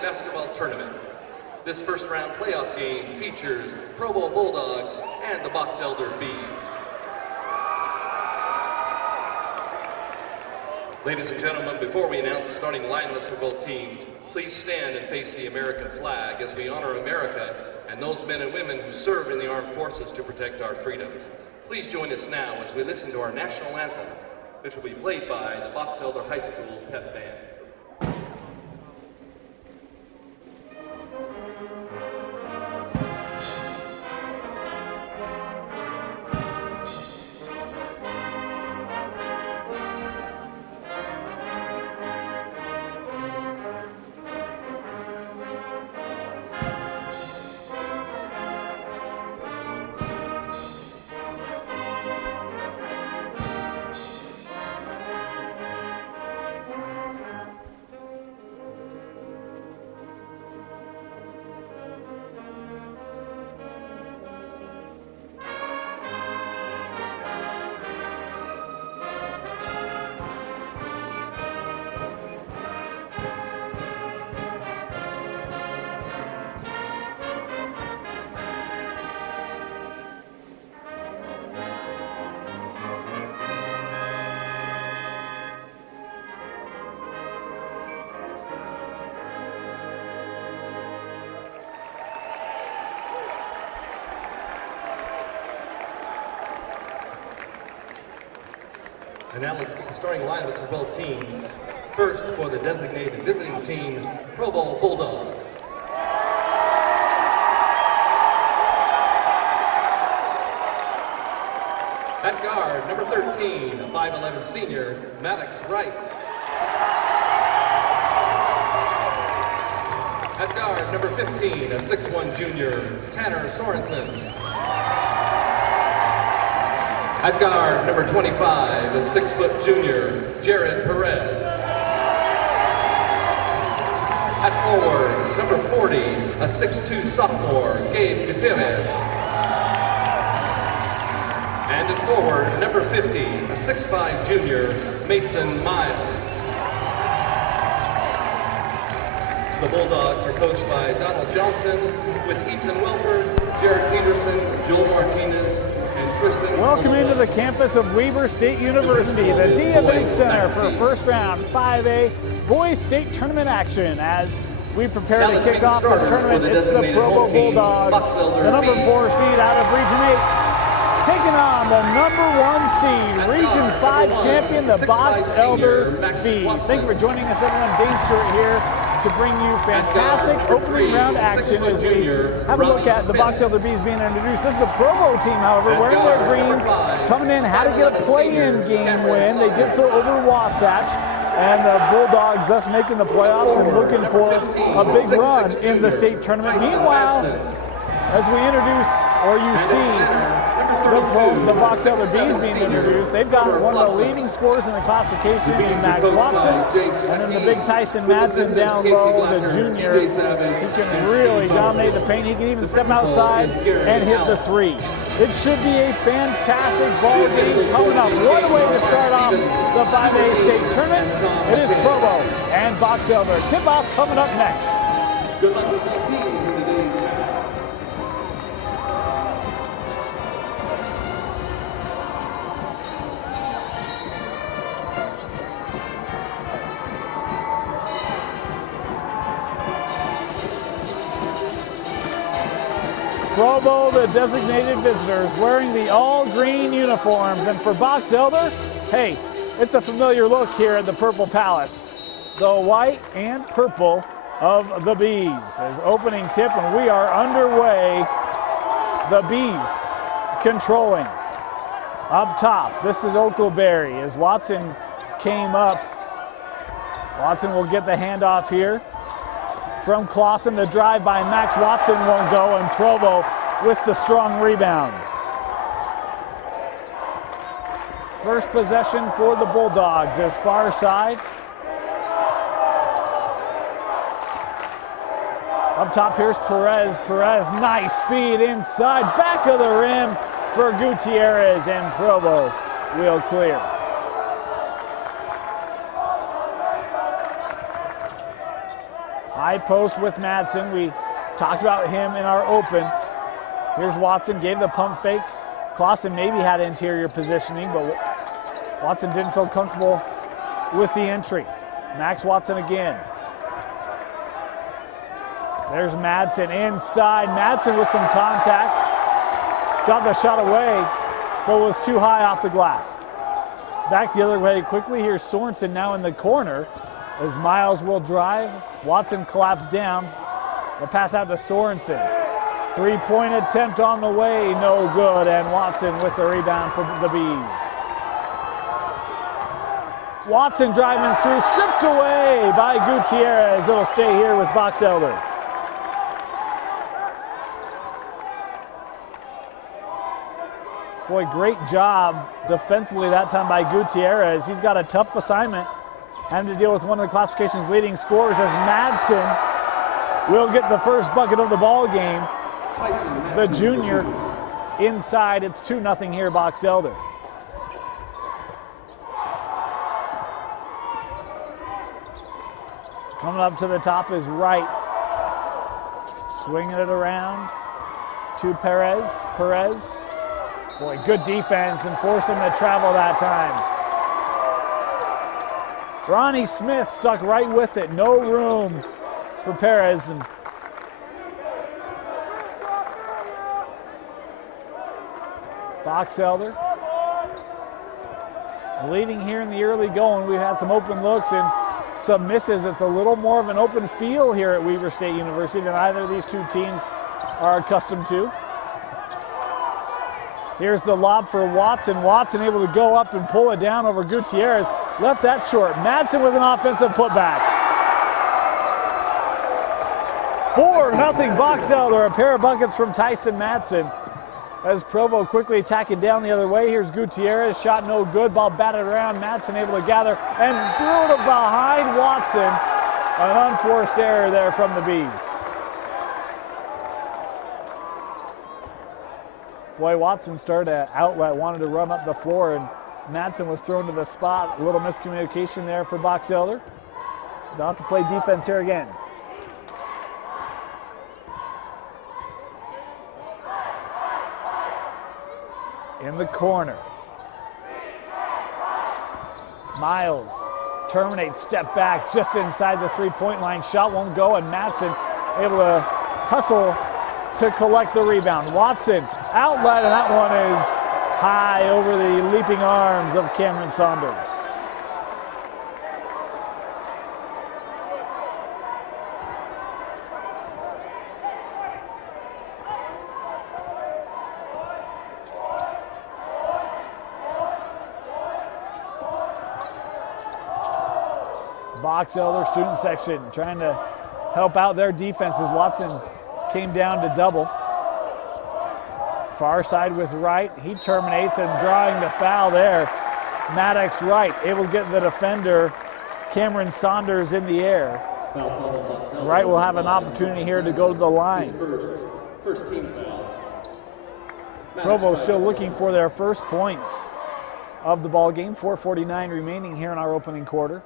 basketball tournament. This first round playoff game features Provo Bulldogs and the Box Elder Bees. Ladies and gentlemen, before we announce the starting lineups for both teams, please stand and face the American flag as we honor America and those men and women who serve in the armed forces to protect our freedoms. Please join us now as we listen to our national anthem, which will be played by the Box Elder High School Pep Band. And now let's get the starting lineups for both teams. First, for the designated visiting team, Provo Bulldogs. At guard, number 13, a 5'11" senior, Maddox Wright. At guard, number 15, a 6'1" junior, Tanner Sorensen. At guard, number 25, a 6' junior, Jared Perez. At forward, number 40, a 6'2" sophomore, Gabe Gutierrez. And at forward, number 50, a 6'5" junior, Mason Miles. The Bulldogs are coached by Donald Johnson, with Ethan Welford, Jared Peterson, Joel Martinez, and Tristan. Welcome into the campus of Weber State University, the D Event Center for first round 5A Boys State Tournament action. As we prepare to kick off the tournament, it's the Provo Bulldogs, the number 4 seed out of Region 8, taking on the number 1 seed, Region 5 champion, the Box Elder Bees. Thank you for joining us, everyone. Dane Stewart here to bring you fantastic opening round action as we have a look at the Box Elder Bees being introduced. This is a Provo team, however, wearing their greens, coming in, had to get a play-in game win. They did so over Wasatch, and the Bulldogs thus making the playoffs and looking for a big run in the state tournament. Meanwhile, as we introduce, or you see, the Box Elder Bees being introduced, they've got one of the leading scorers in the classification in Max Watson, and then the big Tyson Madsen down low, the junior. He can really dominate the paint. He can even step outside and hit the 3. It should be a fantastic ball game coming up. What a way to start off the 5A state tournament. It is Provo and Box Elder. Tip-off coming up next. Good luck with both teams in today's match. Provo, the designated visitors, wearing the all-green uniforms. And for Box Elder, hey, it's a familiar look here at the Purple Palace. The white and purple of the Bees is opening tip, and we are underway. The Bees controlling. Up top, this is Oakleberry as Watson came up. Watson will get the handoff here. From Clausen, the drive by Max Watson won't go, and Provo with the strong rebound. First possession for the Bulldogs is far side. Up top, here's Perez. Perez, nice feed inside, back of the rim for Gutierrez, and Provo will clear. High post with Madsen. We talked about him in our open. Here's Watson, gave the pump fake. Clausen maybe had interior positioning, but Watson didn't feel comfortable with the entry. Max Watson again. There's Madsen inside. Madsen with some contact. Got the shot away, but was too high off the glass. Back the other way quickly. Here's Sorensen now in the corner as Miles will drive. Watson collapsed down. The pass out to Sorensen. Three-point attempt on the way, no good, and Watson with the rebound for the Bees. Watson driving through, stripped away by Gutierrez. It'll stay here with Box Elder. Boy, great job defensively that time by Gutierrez. He's got a tough assignment, having to deal with one of the classification's leading scorers as Madsen will get the first bucket of the ball game. The junior inside. It's 2-0 here, Box Elder. Coming up to the top is Wright. Swinging it around to Perez. Perez. Boy, good defense and forcing the travel that time. Ronnie Smith stuck right with it. No room for Perez. And Box Elder leading here in the early going. We've had some open looks and some misses. It's a little more of an open feel here at Weber State University than either of these two teams are accustomed to. Here's the lob for Watson. Watson able to go up and pull it down over Gutierrez. Left that short. Madsen with an offensive putback. 4-0 Box Elder. A pair of buckets from Tyson Madsen. As Provo quickly attacking down the other way. Here's Gutierrez. Shot no good. Ball batted around. Madsen able to gather and threw it behind Watson. An unforced error there from the Bees. Boy, Watson started an outlet, wanted to run up the floor, and Madsen was thrown to the spot. A little miscommunication there for Box Elder. He's out to play defense here again. In the corner. Miles terminates, step back just inside the three-point line. Shot won't go, and Madsen able to hustle to collect the rebound. Watson outlet, and that one is high over the leaping arms of Cameron Saunders. Box Elder student section trying to help out their defenses. Watson came down to double. Far side with Wright. He terminates and drawing the foul there. Maddox Wright able to get the defender Cameron Saunders in the air. Wright will have an opportunity here to go to the line. First team foul. Provo still looking for their first points of the ball game. 4:49 remaining here in our opening quarter.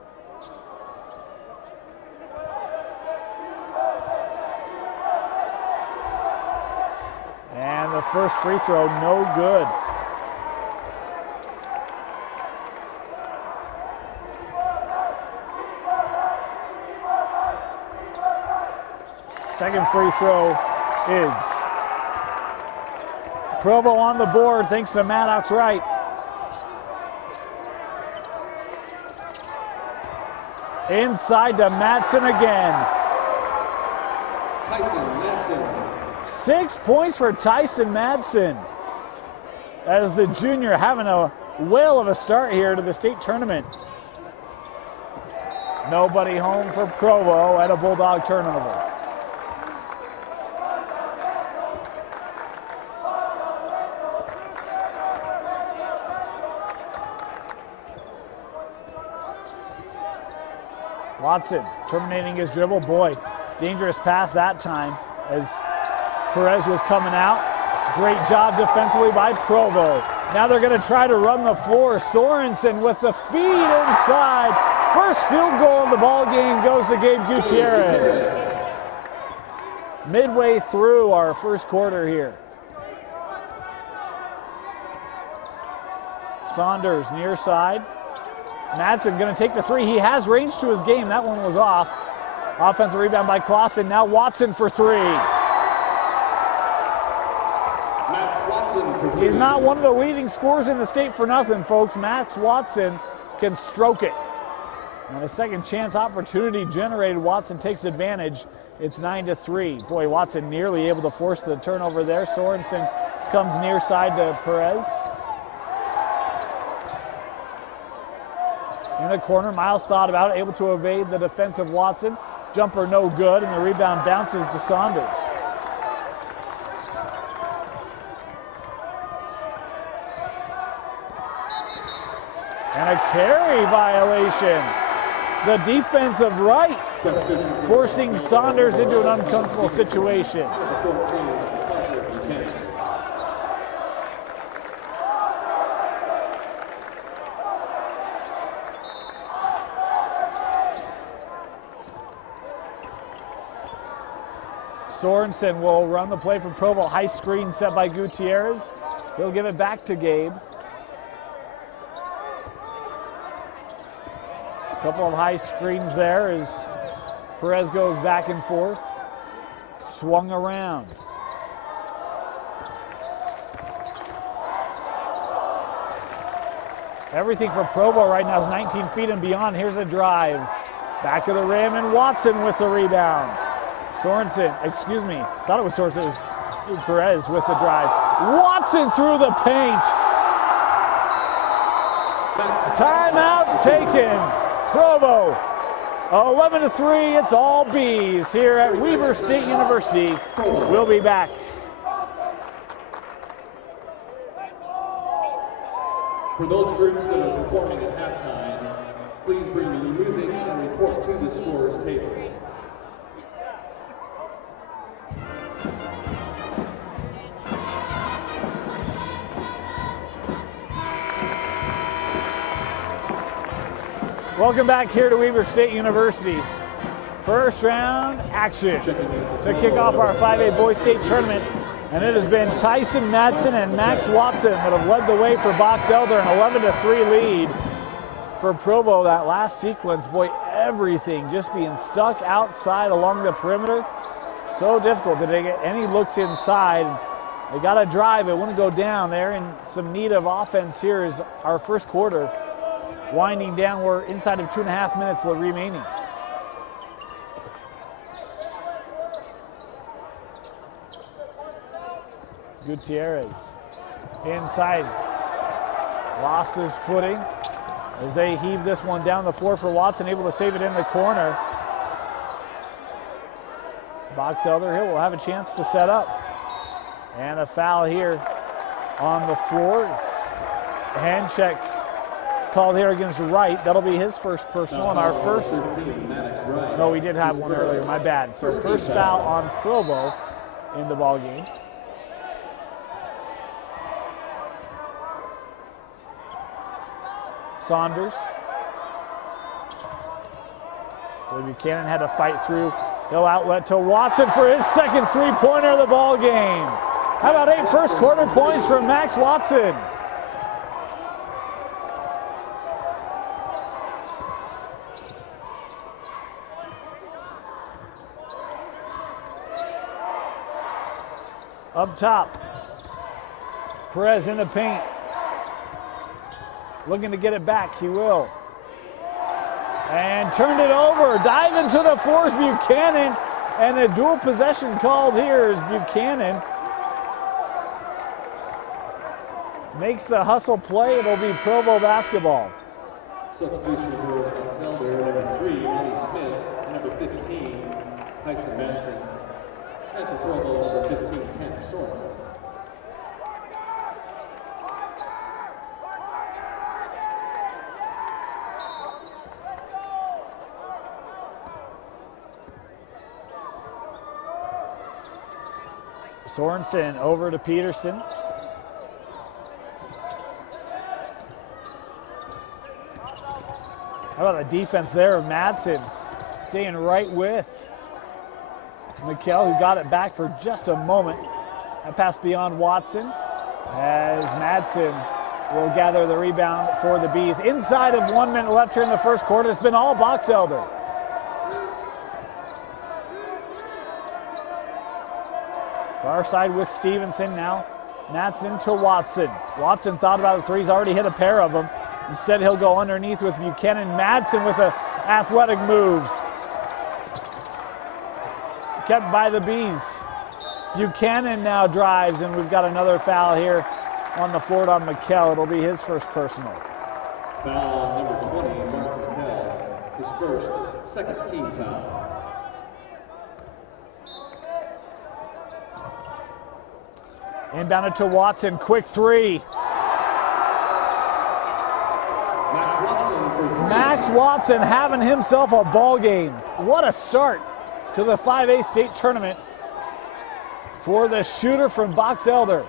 And the first free throw, no good. Second free throw is Provo on the board thanks to Maddox Wright. Inside to Madsen again. Tyson Madsen. 6 points for Tyson Madsen as the junior having a whale of a start here to the state tournament. Nobody home for Provo at a Bulldog turnover. Watson terminating his dribble. Boy, dangerous pass that time as Perez was coming out. Great job defensively by Provo. Now they're going to try to run the floor. Sorensen with the feed inside. First field goal of the ball game goes to Gabe Gutierrez. midway through our first quarter here. Saunders near side. Madsen going to take the three. He has range to his game. That one was off. Offensive rebound by Clausen. Now Watson for three. Max Watson for three. He's not one of the leading scorers in the state for nothing, folks. Max Watson can stroke it. And a second chance opportunity generated. Watson takes advantage. It's 9-3. Boy, Watson nearly able to force the turnover there. Sorensen comes near side to Perez. In the corner, Miles thought about it, able to evade the defense of Watson. Jumper no good, and the rebound bounces to Saunders. And a carry violation. The defensive right forcing Saunders into an uncomfortable situation. Sorensen will run the play for Provo. High screen set by Gutierrez. He'll give it back to Gabe. A couple of high screens there as Perez goes back and forth. Swung around. Everything for Provo right now is 19 feet and beyond. Here's a drive. Back of the rim, and Watson with the rebound. Sorensen, excuse me, thought it was Sorensen, it was Perez with the drive. Watson through the paint. Timeout taken. Provo, 11-3, it's all Bees here at Weber State University. We'll be back. For those groups that are performing at halftime, please bring your music and report to the scorer's table. Welcome back here to Weber State University. First round action to kick off our 5A Boys State Tournament. And it has been Tyson Madsen and Max Watson that have led the way for Box Elder, an 11-3 lead for Provo. That last sequence, boy, everything just being stuck outside along the perimeter. So difficult that they get any looks inside. They got to drive, it wouldn't go down. They're in some need of offense here as our first quarter winding down. We're inside of 2.5 minutes remaining. Gutierrez inside, lost his footing as they heave this one down the floor for Watson, able to save it in the corner. Box Elder here will have a chance to set up. And a foul here on the floors. Hand check called here against Wright. That'll be his first personal on our first. No, we did have one earlier, my bad. So first foul on Provo in the ball game. Saunders. Buchanan had to fight through. He'll outlet to Watson for his second three-pointer of the ball game. How about 8 first quarter points from Max Watson? Up top, Perez in the paint. Looking to get it back, he will. And turned it over, dive into the floors, Buchanan. And a dual possession called here as Buchanan makes the hustle play. It'll be Provo basketball. Substitution for Box Elder, number 3, Eddie Smith, number 15, Tyson Madsen. And for Provo, number 15, Tanner Sorensen. Sorensen over to Peterson. How about the defense there of Madsen staying right with McKell, who got it back for just a moment. That pass beyond Watson as Madsen will gather the rebound for the Bees. Inside of 1 minute left here in the first quarter. It's been all Box Elder. Far side with Stevenson now. Madsen to Watson. Watson thought about the threes, already hit a pair of them. Instead, he'll go underneath with Buchanan. Madsen with an athletic move. Kept by the Bees. Buchanan now drives, and we've got another foul here on the floor on McKell. It'll be his first personal. Foul on number 20, Mark McKell. His first, second team foul. Inbounded to Watson, quick three. Max Watson having himself a ball game. What a start to the 5A state tournament for the shooter from Box Elder.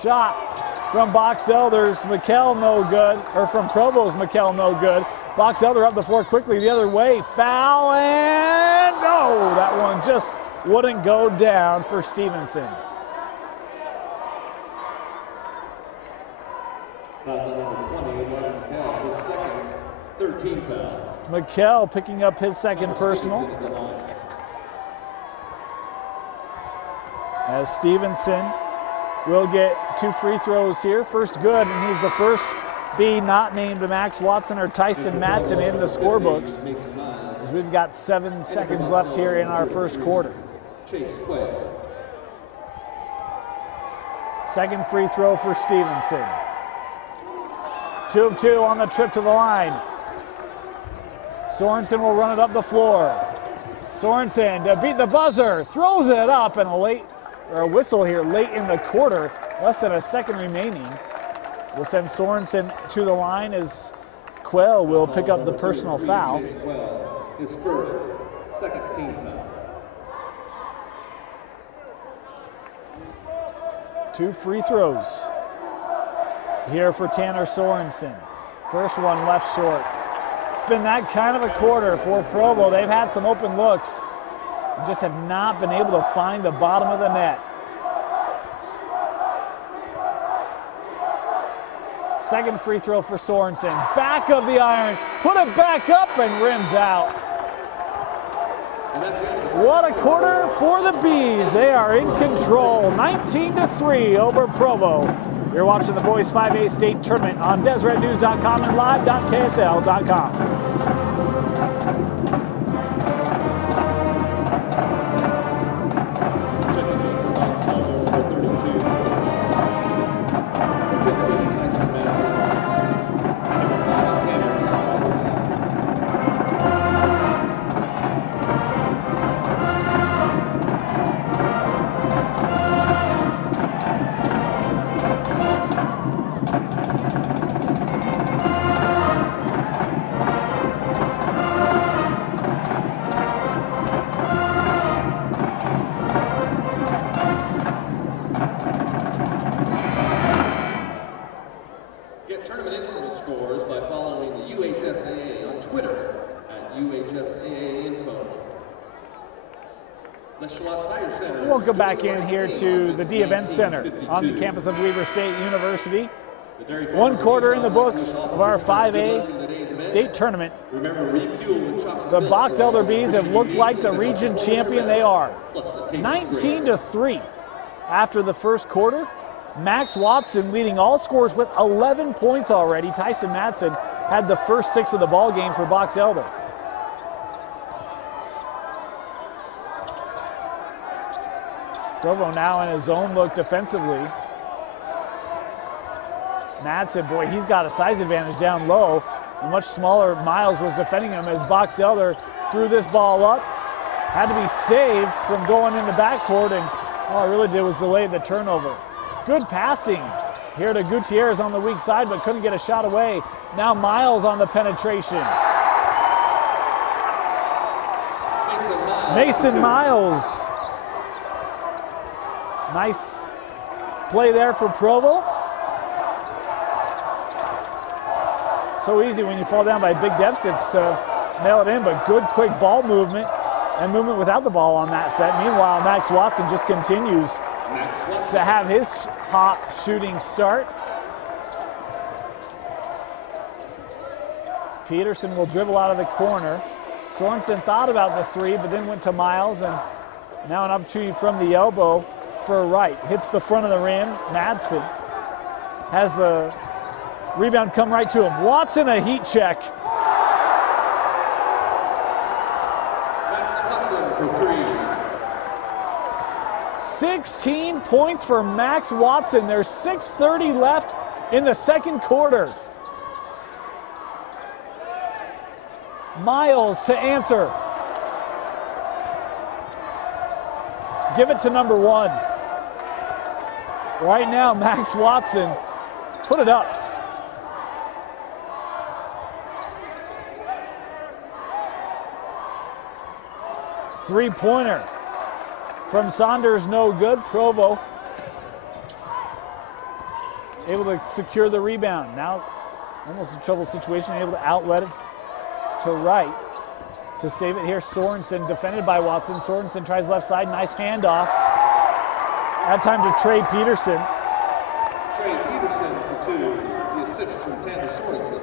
Shot from Box Elder's McKell no good, or from Provo's McKell no good. Box Elder up the floor quickly the other way. Foul, and no, that one just wouldn't go down for Stevenson. That's number 20, Mark McKell, his second, 13 foul. McKell picking up his second personal. As Stevenson will get 2 free throws here. First good, and he's the first B not named Max Watson or Tyson Madsen in the scorebooks. As we've got 7 seconds left here in our first quarter. Second free throw for Stevenson. 2 of 2 on the trip to the line. Sorensen will run it up the floor. Sorensen to beat the buzzer, throws it up, and a whistle here late in the quarter, less than a second remaining. We'll send Sorensen to the line as Quell will pick up the personal foul. His first, second team foul. 2 free throws here for Tanner Sorensen. First one left short. It's been that kind of a quarter for Provo. They've had some open looks and just have not been able to find the bottom of the net. Second free throw for Sorensen. Back of the iron, put it back up and rims out. What a quarter for the Bees. They are in control, 19-3 over Provo. You're watching the Boys 5A State Tournament on DesretNews.com and live.ksl.com. Tournament info scores by following the UHSAA on Twitter at UHSAA Info. Welcome back in here to the D Event Center on the campus of Weber State University. 1 quarter in the books of our 5A state tournament. The Box Elder Bees have looked like the region champion they are. 19-3 after the first quarter. Max Watson leading all scores with 11 points already. Tyson Madsen had the first 6 of the ball game for Box Elder. Provo now in a zone look defensively. Madsen, boy, he's got a size advantage down low. A much smaller Miles was defending him as Box Elder threw this ball up. Had to be saved from going in the backcourt, and all it really did was delay the turnover. Good passing here to Gutierrez on the weak side, but couldn't get a shot away. Now Miles on the penetration. Mason Miles. Nice play there for Provo. So easy when you fall down by big deficits to nail it in, but good quick ball movement and movement without the ball on that set. Meanwhile, Max Watson just continues to have his hot shooting start. Peterson will dribble out of the corner. Sorensen thought about the three, but then went to Miles, and now an opportunity from the elbow for Wright. Hits the front of the rim. Madsen has the rebound come right to him. Watson, a heat check. Max Watson for three. 16 points for Max Watson. There's 6:30 left in the second quarter. Miles to answer. Give it to number one. Right now, Max Watson, put it up. Three-pointer from Saunders, no good. Provo able to secure the rebound. Now, almost a trouble situation, able to outlet it to Wright to save it here. Sorensen defended by Watson. Sorensen tries left side, nice handoff. That time to Trey Peterson. Trey Peterson for two, the assist from Tanner Sorensen.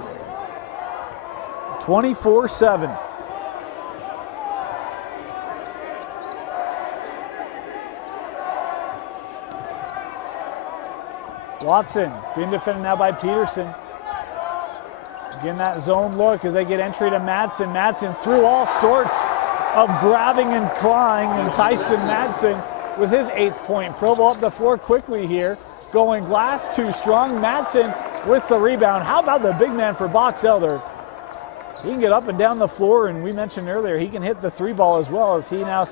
24-7. Watson being defended now by Peterson. Again, that zone look as they get entry to Madsen. Madsen through all sorts of grabbing and clawing, and Tyson Madsen with his 8th point. Provo up the floor quickly here, going glass too strong. Madsen with the rebound. How about the big man for Box Elder? He can get up and down the floor, and we mentioned earlier he can hit the three ball as well, as he now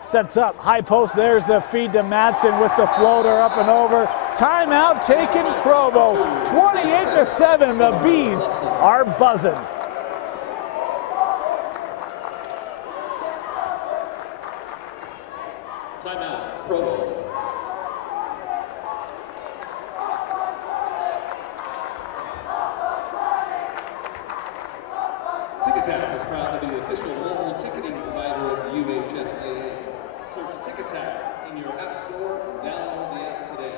sets up. High post, there's the feed to Madsen with the floater up and over. Timeout taken, Provo. 28-7, the Bees are buzzing. Timeout, Provo. TicketTap is proud to be the official mobile ticketing provider of the UHSAA. Search TicketTap in your app store and download the app today.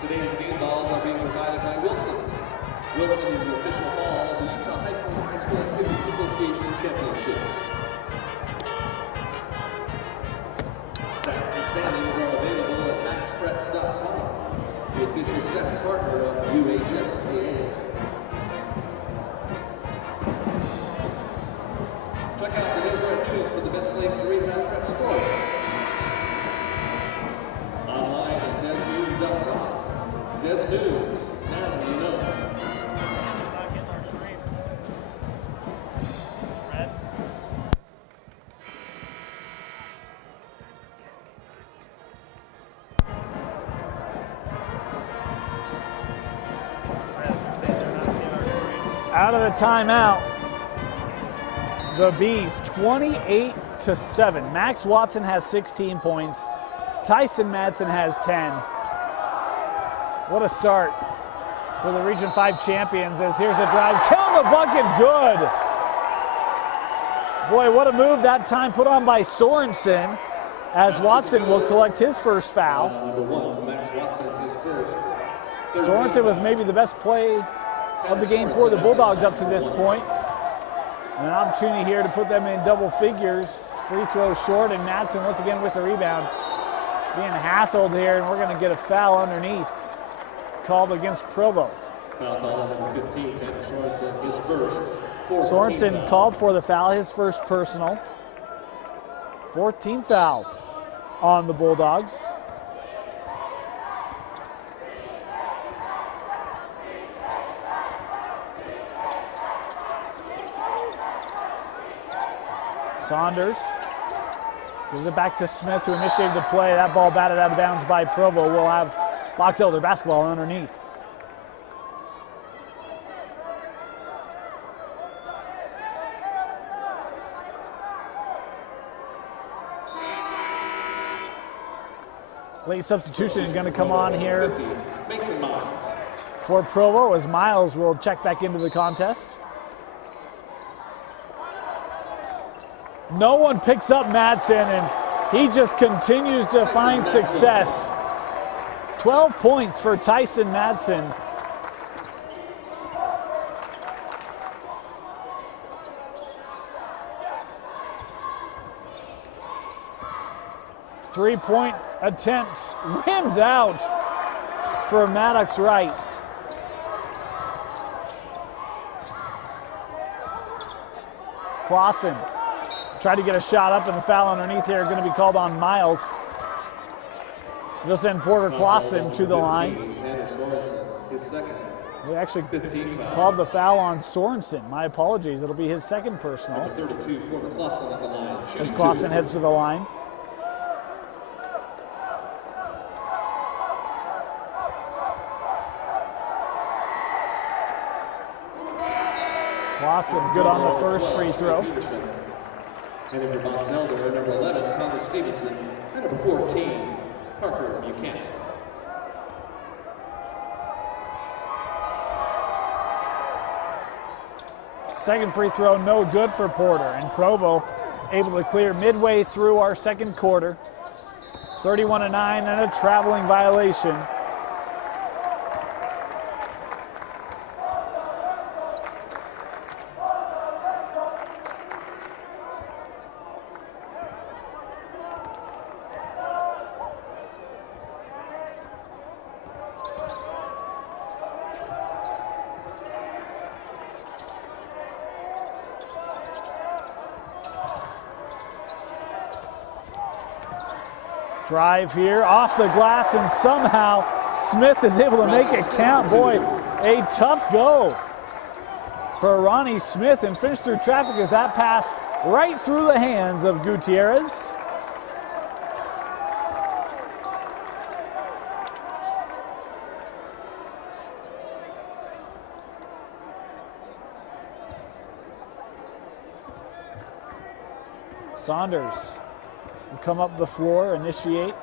Today's game balls are being provided by Wilson. Wilson is the official ball of the Utah High School Activities Association Championships. Stats and standings are available at maxpreps.com, the official stats partner of UHSAA. Check out the Deseret News for the best place to read about prep sports. Online at desnews.com. Des News, now you know. Out of the timeout, the Bees 28-7. Max Watson has 16 points. Tyson Madsen has 10. What a start for the Region 5 champions, as here's a drive. Count the bucket, good. Boy, what a move that time put on by Sorensen, as Watson will collect his first foul. Number one, Max Watson, his first. Sorensen with maybe the best play of the game for the Bulldogs up to this point. An opportunity here to put them in double figures. Free throw short, and Madsen once again with the rebound. Being hassled here, and we're going to get a foul underneath called against Provo. Foul call on number 15, Tanner Sorensen, his first. Sorensen called for the foul, his first personal. 14th foul on the Bulldogs. Saunders gives it back to Smith, who initiated the play. That ball batted out of bounds by Provo. We'll have Box Elder basketball underneath. Late substitution going to come on here for Provo, as Miles will check back into the contest. No one picks up Madsen, and he just continues to find success. 12 points for Tyson Madsen. Three-point attempt, rims out for Maddox Wright. Clausen tried to get a shot up, and the foul underneath here going to be called on Miles. They'll send Porter Clausen to the line. His second. They actually called the foul on Sorensen. My apologies. It'll be his second personal. Number 32, Porter Clausen at the line. As Clausen heads to the line. Clausen good on the first free throw. And for Box Elder, number 11, Connor Stevenson, and number 14, Parker Buchanan. Second free throw, no good for Porter. And Provo able to clear midway through our second quarter. 31-9 and a traveling violation. Drive here off the glass, and somehow Smith is able to make it count. Boy, a tough go for Ronnie Smith, and finished through traffic as that pass right through the hands of Gutierrez. Saunders will come up the floor, initiate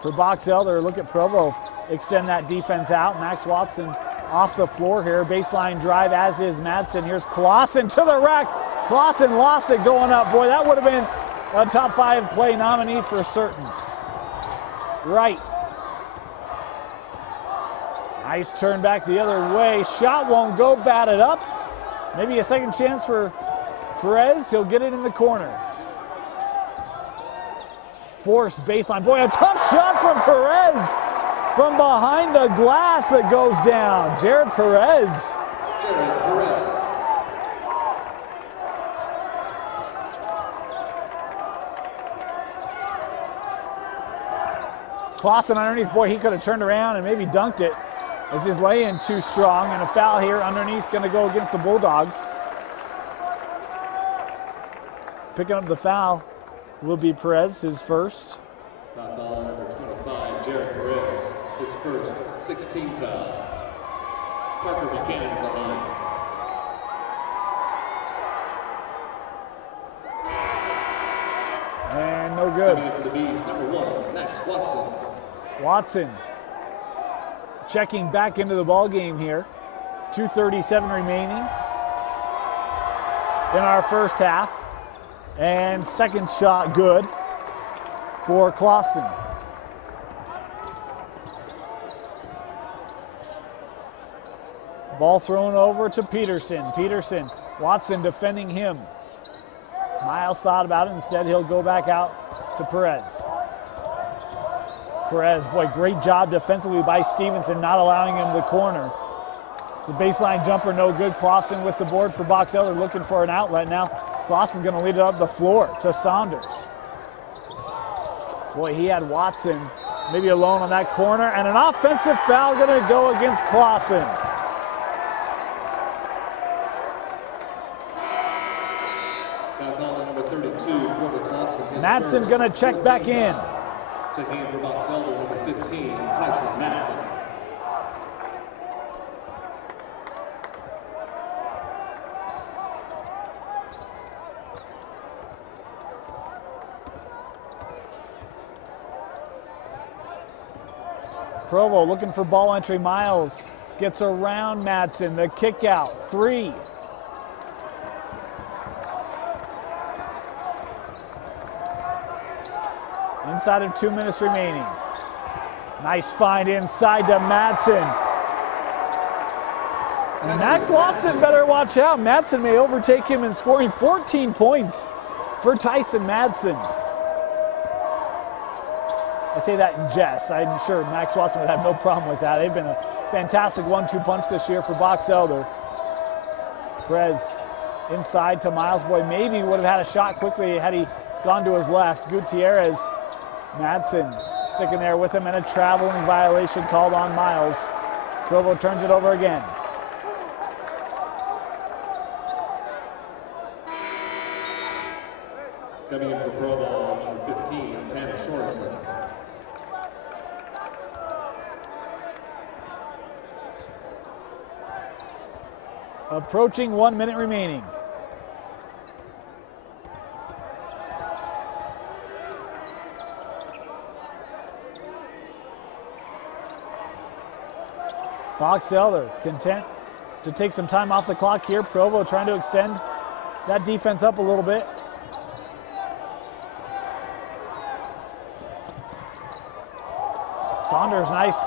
for Box Elder. Look at Provo extend that defense out. Max Watson off the floor here. Baseline drive, as is Madsen. Here's Clausen to the rack. Clausen lost it going up. Boy, that would have been a top 5 play nominee for certain. Right. Nice turn back the other way. Shot won't go, batted up. Maybe a second chance for Perez. He'll get it in the corner. Forced baseline. Boy, a tough shot from Perez from behind the glass that goes down. Jared Perez. Jared Perez. Clausen underneath. Boy, he could have turned around and maybe dunked it as his lay-in too strong, and a foul here underneath going to go against the Bulldogs. Picking up the foul will be Perez, his first. Foul number 25, Jared Perez, his first 16th foul. Parker Buchanan at the line. And no good. Coming in for the Bees, number 1, Max Watson. Watson checking back into the ball game here. 2:37 remaining in our first half. And second shot good for Clausen. Ball thrown over to Peterson. Peterson, Watson defending him. Miles thought about it. Instead, he'll go back out to Perez. Perez, boy, great job defensively by Stevenson, not allowing him the corner. It's a baseline jumper, no good. Clausen with the board for Box Elder, looking for an outlet now. Clausen's going to lead it up the floor to Saunders. Boy, he had Watson maybe alone on that corner, and an offensive foul going to go against Clausen. Foul number 32, Porter Clausen. Madsen going to check back in. Checking in for Box Elder, number 15, Tyson Madsen. Provo looking for ball entry. Miles gets around Madsen. The kick out. 3. Inside of 2 minutes remaining. Nice find inside to Madsen. And Max Watson better watch out. Madsen may overtake him in scoring 14 points for Tyson Madsen. I say that in jest. I'm sure Max Watson would have no problem with that. They've been a fantastic 1-2 punch this year for Box Elder. Perez inside to Miles Boy. Maybe would have had a shot quickly had he gone to his left. Gutierrez, Madsen sticking there with him, and a traveling violation called on Miles. Provo turns it over again. Coming in for Provo, number 15, Tanner Sorensen. Approaching 1 minute remaining. Box Elder content to take some time off the clock here. Provo trying to extend that defense up a little bit. Saunders, nice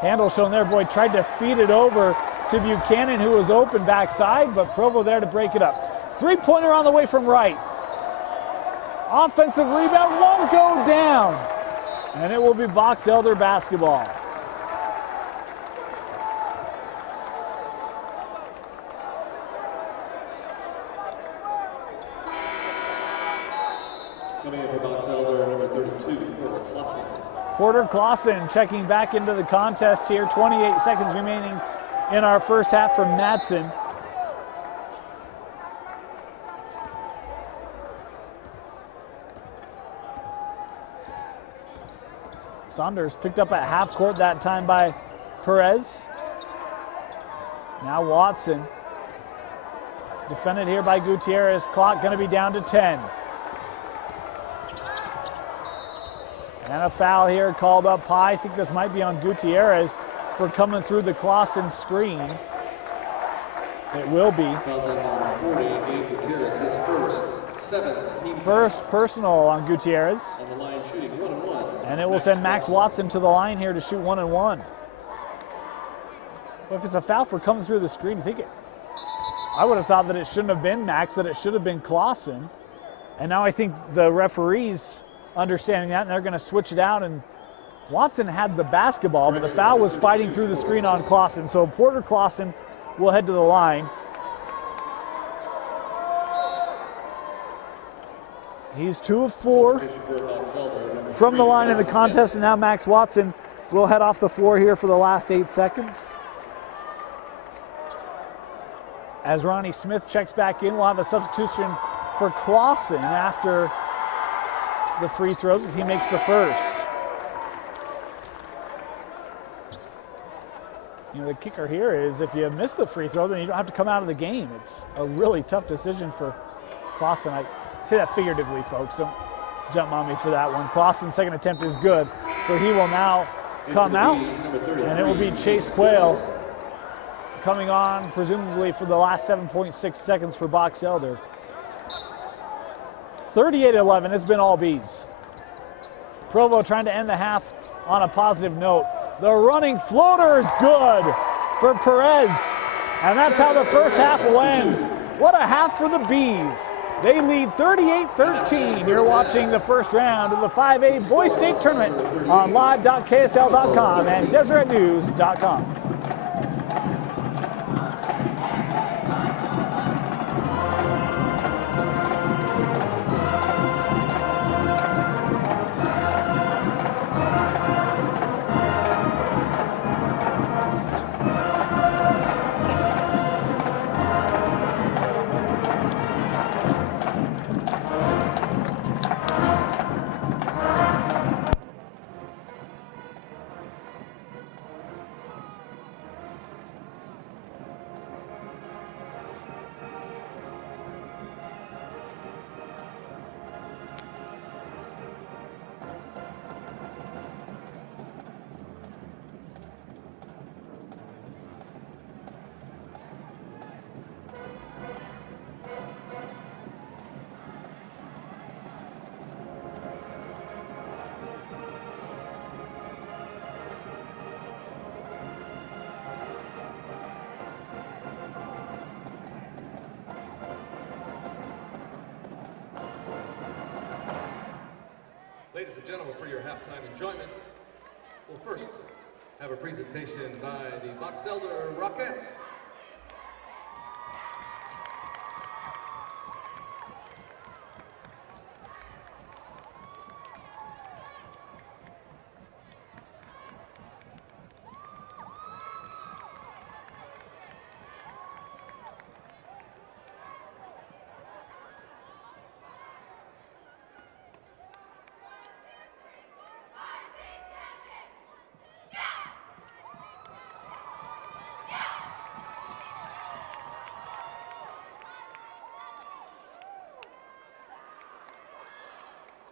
handle shown there. Boy, tried to feed it over to Buchanan, who was open backside, but Provo there to break it up. Three-pointer on the way from right. Offensive rebound won't go down, and it will be Box Elder basketball. Coming in for Box Elder, number 32, Porter Clausen. Porter Clausen checking back into the contest here. 28 seconds remaining in our first half from Madsen. Saunders picked up at half court that time by Perez. Now Watson. Defended here by Gutierrez. Clock going to be down to 10. And a foul here called up high. I think this might be on Gutierrez for coming through the Clausen screen. It will be. Fouls on number 40, Gabe Gutierrez, his seventh team. First personal on Gutierrez. On the line shooting 1-1. And it will send Max Watson to the line here to shoot 1-1. But if it's a foul for coming through the screen, I would have thought that it shouldn't have been Max, that it should have been Clausen. And now I think the referees understanding that, and they're going to switch it out, and Watson had the basketball, but the foul was fighting through the screen on Clausen. So Porter Clausen will head to the line. He's 2 of 4 from the line in the contest, and now Max Watson will head off the floor here for the last 8 seconds. As Ronnie Smith checks back in, we'll have a substitution for Clausen after the free throws as he makes the first. You know, the kicker here is if you miss the free throw, then you don't have to come out of the game. It's a really tough decision for Clausen. I say that figuratively, folks. Don't jump on me for that one. Clausen's second attempt is good, so he will now come out, and it will be Chase Quayle coming on, presumably for the last 7.6 seconds for Box Elder. 38-11, it's been all bees. Provo trying to end the half on a positive note. The running floater is good for Perez. And that's how the first half will end. What a half for the Bees. They lead 38-13. You're watching the first round of the 5A Boys State Tournament on live.ksl.com and deseretnews.com. Ladies and gentlemen, for your halftime enjoyment, we'll first have a presentation by the Box Elder Rockettes.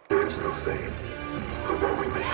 There is no fame for what we make.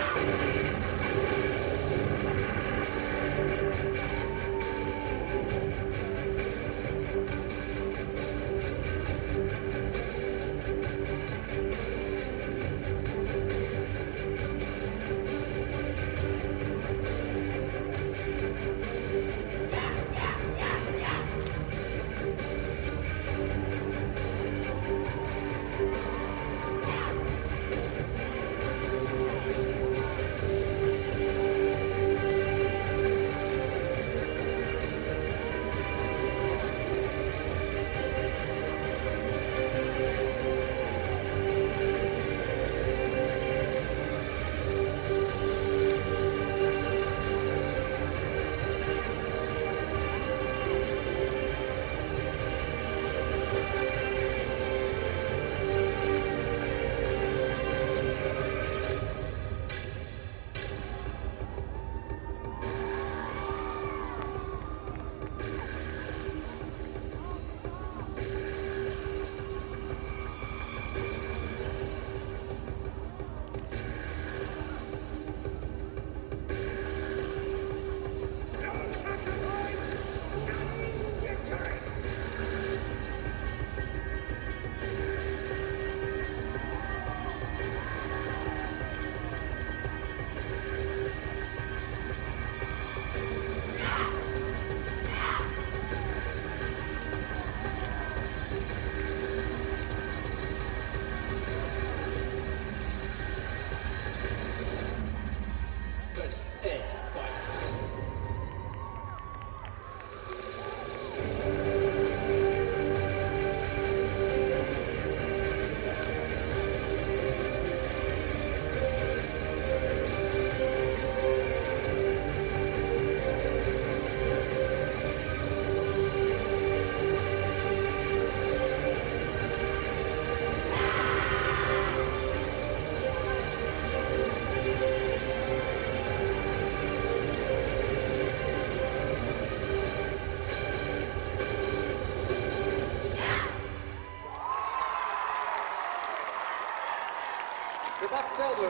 The Box Elder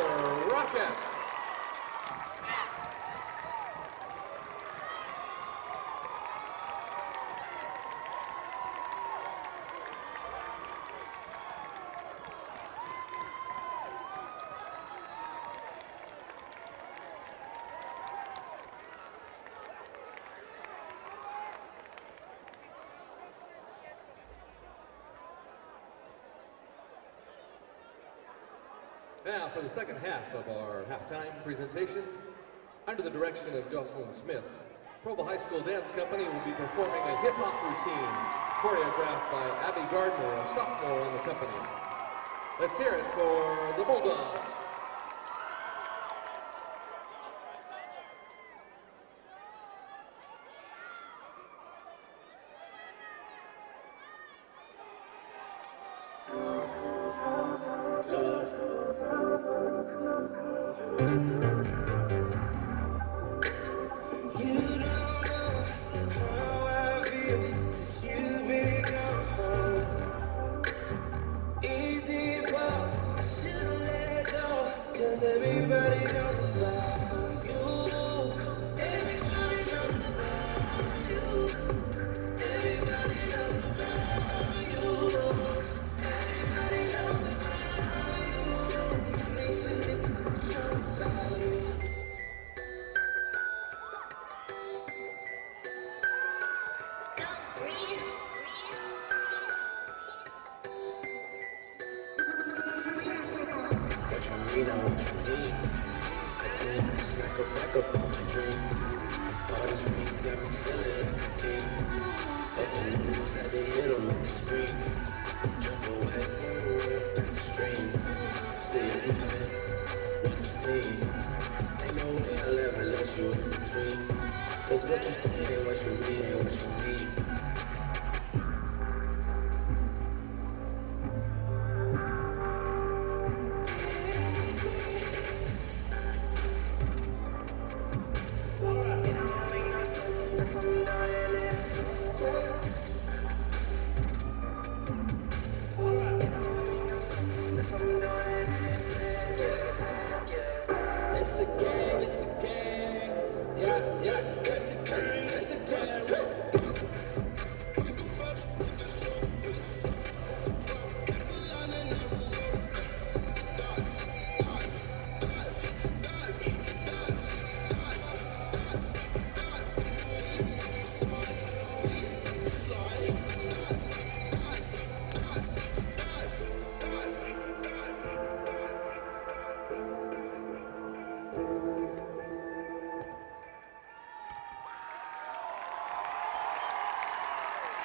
Rockettes. Now for the second half of our halftime presentation, under the direction of Jocelyn Smith, Provo High School Dance Company will be performing a hip-hop routine choreographed by Abby Gardner, a sophomore in the company. Let's hear it for the Bulldogs. Easy, but I should've let go.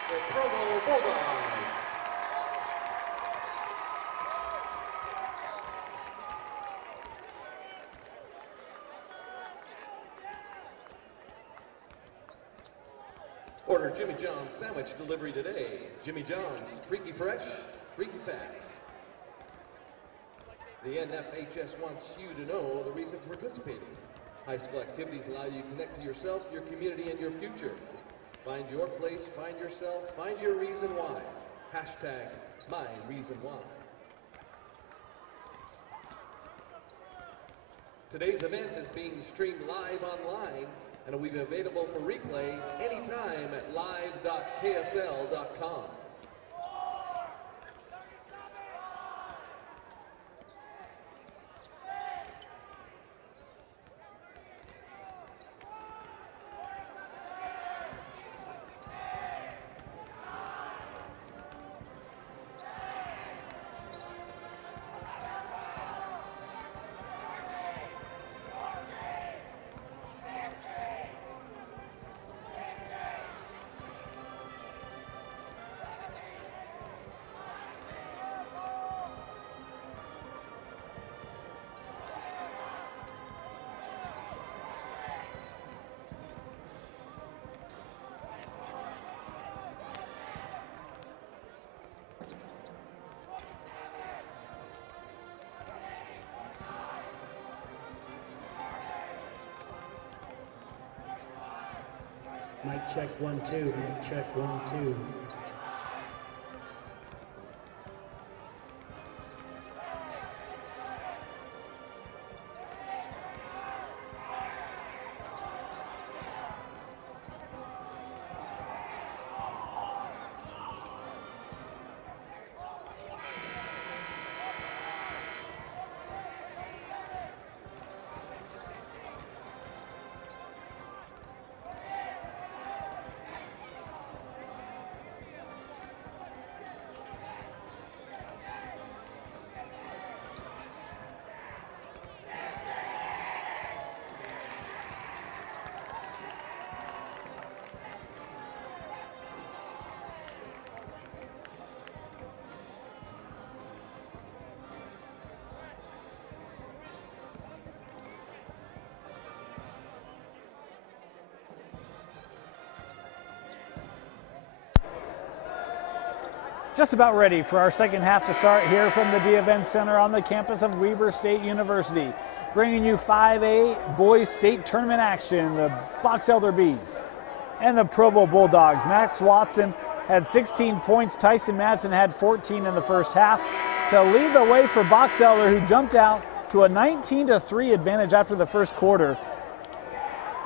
The Provo Bulldogs. Order Jimmy John's sandwich delivery today. Jimmy John's, freaky fresh, freaky fast. The NFHS wants you to know the reason for participating. High school activities allow you to connect to yourself, your community, and your future. Find your place, find yourself, find your reason why. Hashtag my reason why. Today's event is being streamed live online and will be available for replay anytime at live.ksl.com. Mic check 1 2. Mic check 1 2. Just about ready for our second half to start here from the D Event Center on the campus of Weber State University. Bringing you 5A Boys State Tournament action, the Box Elder Bees and the Provo Bulldogs. Max Watson had 16 points. Tyson Madsen had 14 in the first half to lead the way for Box Elder, who jumped out to a 19-3 advantage after the first quarter.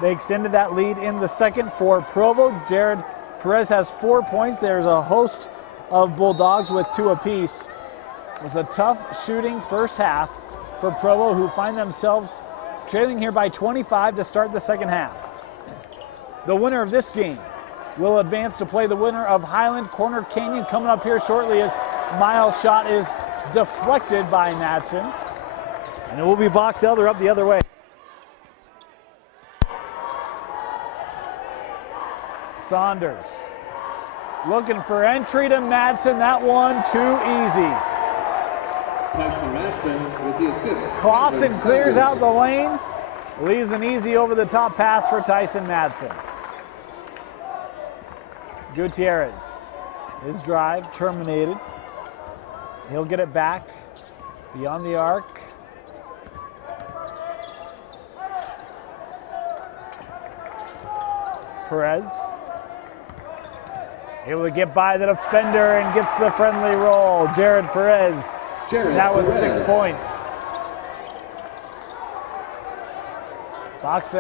They extended that lead in the second for Provo. Jared Perez has 4 points. There's a host of Bulldogs with 2 apiece. It was a tough shooting first half for Provo, who find themselves trailing here by 25 to start the second half. The winner of this game will advance to play the winner of Highland Corner Canyon coming up here shortly, as Miles' shot is deflected by Madsen. And it will be Box Elder up the other way. Saunders looking for entry to Madsen. That one too easy. Tyson Madsen with the assist. Clausen clears out the lane. Leaves an easy over-the-top pass for Tyson Madsen. Gutierrez, his drive terminated. He'll get it back beyond the arc. Perez able to get by the defender and gets the friendly roll. Jared Perez now with 6 points. Box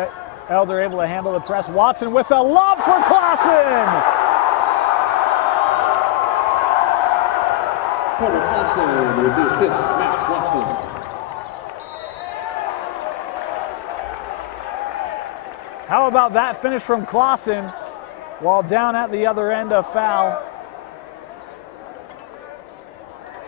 Elder able to handle the press. Watson with a lob for Clausen. Porter Clausen with the assist. Max Watson. How about that finish from Clausen while down at the other end, a foul.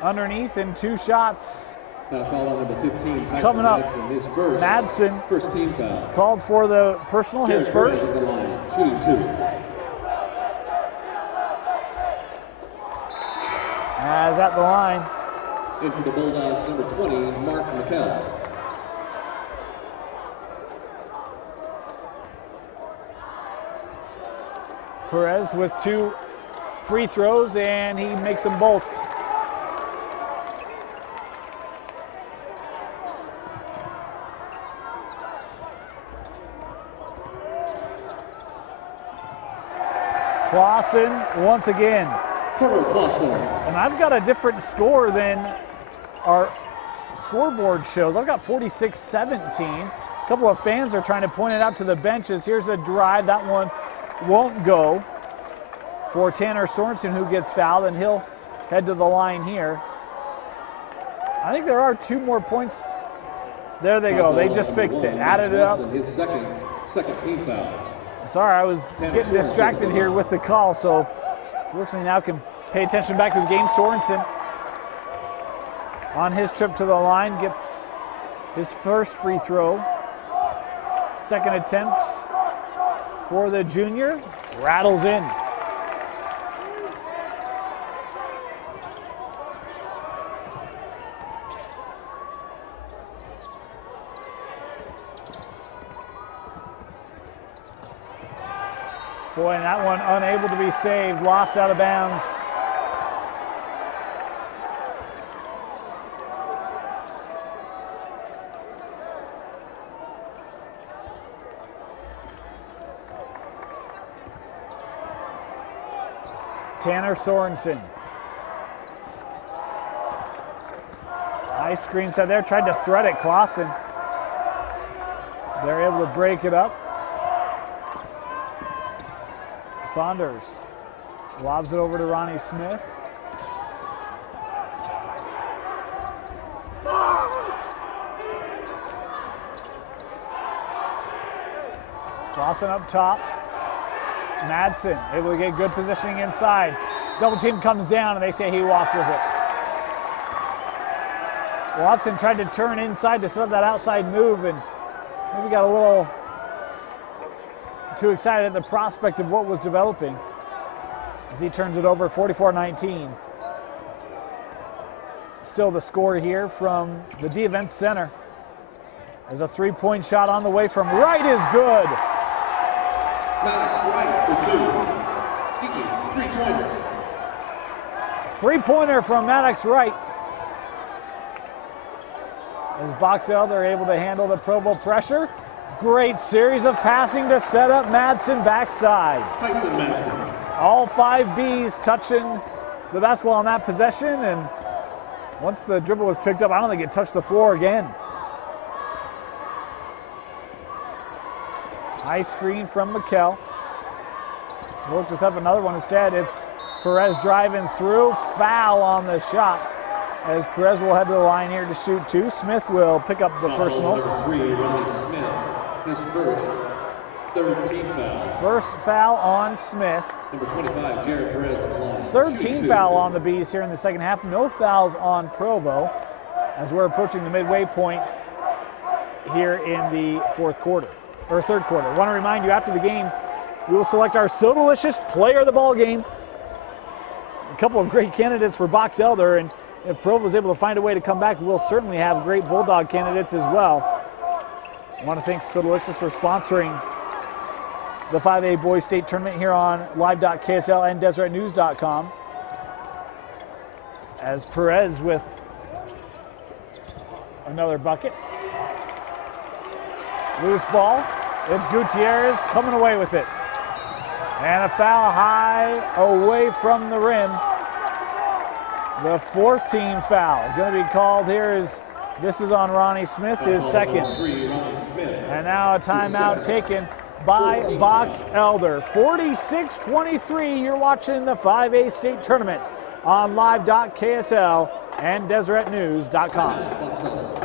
Underneath in 2 shots. Foul call on number 15, Tyson coming up. Madsen, his first. Madsen First team foul. called for the personal, his first. Shooting 2. As at the line. In for the Bulldogs, number 20, Mark McKell. Perez with 2 free throws, and he makes them both. Clausen once again. And I've got a different score than our scoreboard shows. I've got 46-17. A couple of fans are trying to point it out to the benches. Here's a drive. That one won't go for Tanner Sorensen, who gets fouled, and he'll head to the line here. I think there are 2 more points. There they go. They just fixed it. Added it up. His second team foul. Sorry, I was getting distracted here with the call, so fortunately now can pay attention back to the game. Sorensen on his trip to the line gets his first free throw. Second attempt for the junior, rattles in. Boy, and that one unable to be saved, lost out of bounds. Tanner Sorensen. Nice screen set there, tried to thread it, Clausen. They're able to break it up. Saunders lobs it over to Ronnie Smith. Clausen up top. Madsen able to get good positioning inside. Double team comes down and they say he walked with it. Watson tried to turn inside to set up that outside move and maybe got a little too excited at the prospect of what was developing as he turns it over. 44-19. Still the score here from the D-Event Center. As a 3-point shot on the way from right is good. Maddox Wright for 2. Excuse me, 3-pointer. 3-pointer from Maddox Wright. As Box Elder able to handle the Provo pressure. Great series of passing to set up Madsen backside. Tyson Madsen. All 5 Bs touching the basketball on that possession, and once the dribble was picked up, I don't think it touched the floor again. High screen from McKell. Looked us up another one instead. It's Perez driving through. Foul on the shot as Perez will head to the line here to shoot 2. Smith will pick up the personal. Number 3, Ronnie Smith. His first, 3rd team foul. First foul on Smith. Number 25, Jared Perez on the line. 3rd team foul on the Bees here in the second half. No fouls on Provo as we're approaching the midway point here in the third quarter. Want to remind you, after the game, we will select our So Delicious player of the ball game. A couple of great candidates for Box Elder, and if Provo is able to find a way to come back, we'll certainly have great Bulldog candidates as well. I want to thank So Delicious for sponsoring the 5A Boys State Tournament here on live.ksl and DeseretNews.com. As Perez with another bucket. Loose ball. It's Gutierrez coming away with it. And a foul high away from the rim. The 14 foul going to be called here. This is on Ronnie Smith, his second. And now a timeout taken by Box Elder. 46-23, you're watching the 5A State Tournament on live.ksl and DeseretNews.com.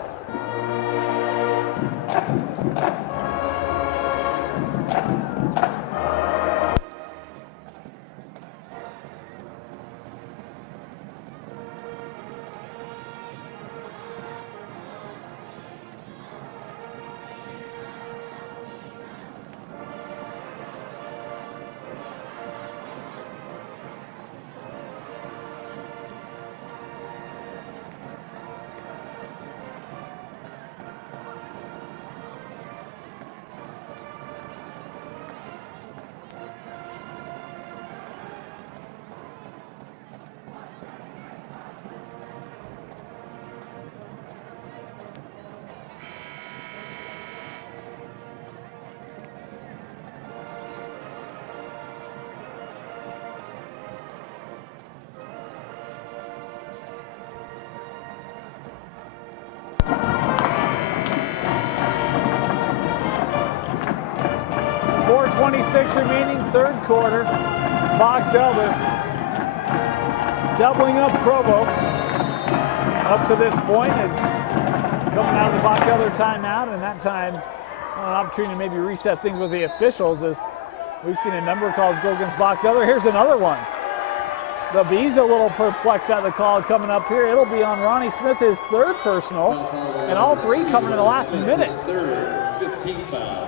4:26 remaining, third quarter. Box Elder doubling up Provo. Up to this point, it's coming out of the Box Elder timeout, and that time an opportunity to maybe reset things with the officials, as we've seen a number of calls go against Box Elder. Here's another one. The Bees a little perplexed at the call coming up here. It'll be on Ronnie Smith, his third personal, and all three coming in the last minute. Third, 15 foul.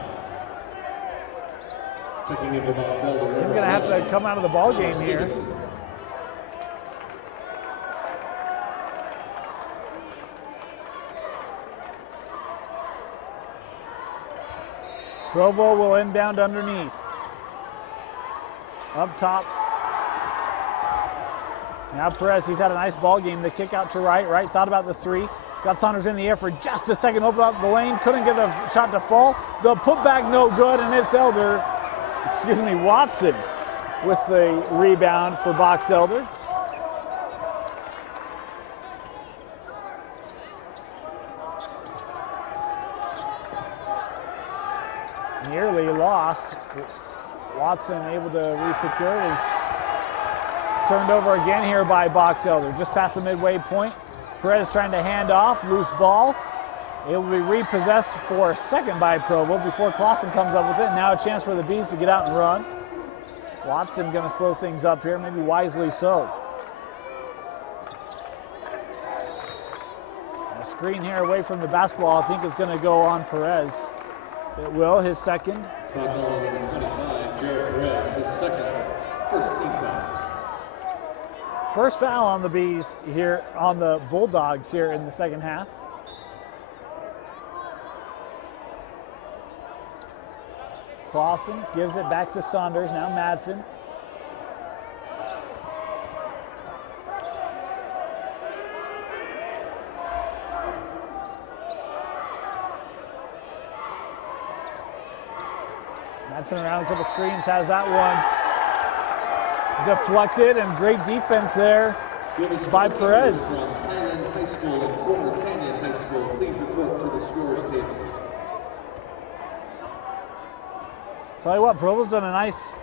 Checking in for Box Elder. He's going to have to come out of the ball game here. Provo will inbound underneath. Up top. Now Perez, he's had a nice ball game. The kick out to Wright thought about the three. Got Saunders in the air for just a second, open up the lane, couldn't get the shot to fall. The putback no good, and it's Watson with the rebound for Box Elder. Nearly lost. Watson able to re-secure it. Is turned over again here by Box Elder. Just past the midway point. Perez trying to hand off. Loose ball. It will be repossessed for a second by Provo before Clausen comes up with it. Now a chance for the Bees to get out and run. Watson going to slow things up here, maybe wisely so. A screen here away from the basketball. I think it's going to go on Perez. It will, his second. Foul call on number 25, Jared Perez, his second, first team foul. First foul on the Bees here, on the Bulldogs here in the second half. Clausen gives it back to Saunders, now Madsen. Madsen around a couple screens, has that one deflected, and great defense there by Perez. From Highland High School and former Canyon High School, please report to the scorer's table. Tell you what, Provo's done a nice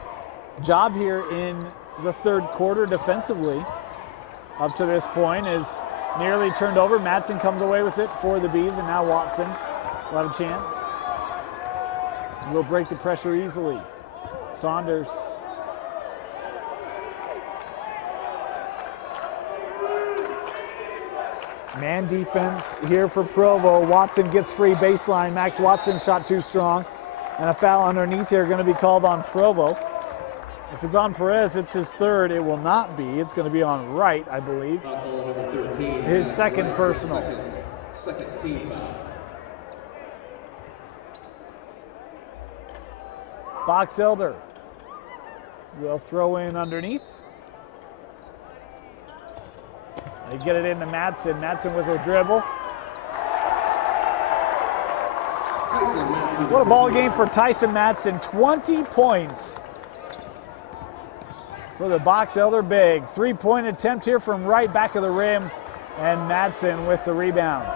job here in the third quarter defensively. Up to this point is nearly turned over. Madsen comes away with it for the Bees, and now Watson will have a chance. Will break the pressure easily. Saunders. Man defense here for Provo. Watson gets free baseline. Max Watson shot too strong. And a foul underneath here going to be called on Provo. If it's on Perez, it's his third. It will not be. It's going to be on Wright, I believe. Number 13. His second personal. Second team foul. Box Elder will throw in underneath. They get it into Madsen. Madsen with a dribble. What a ball game for Tyson Madsen. 20 points for the Box Elder big. Three-point attempt here from right back of the rim, and Madsen with the rebound.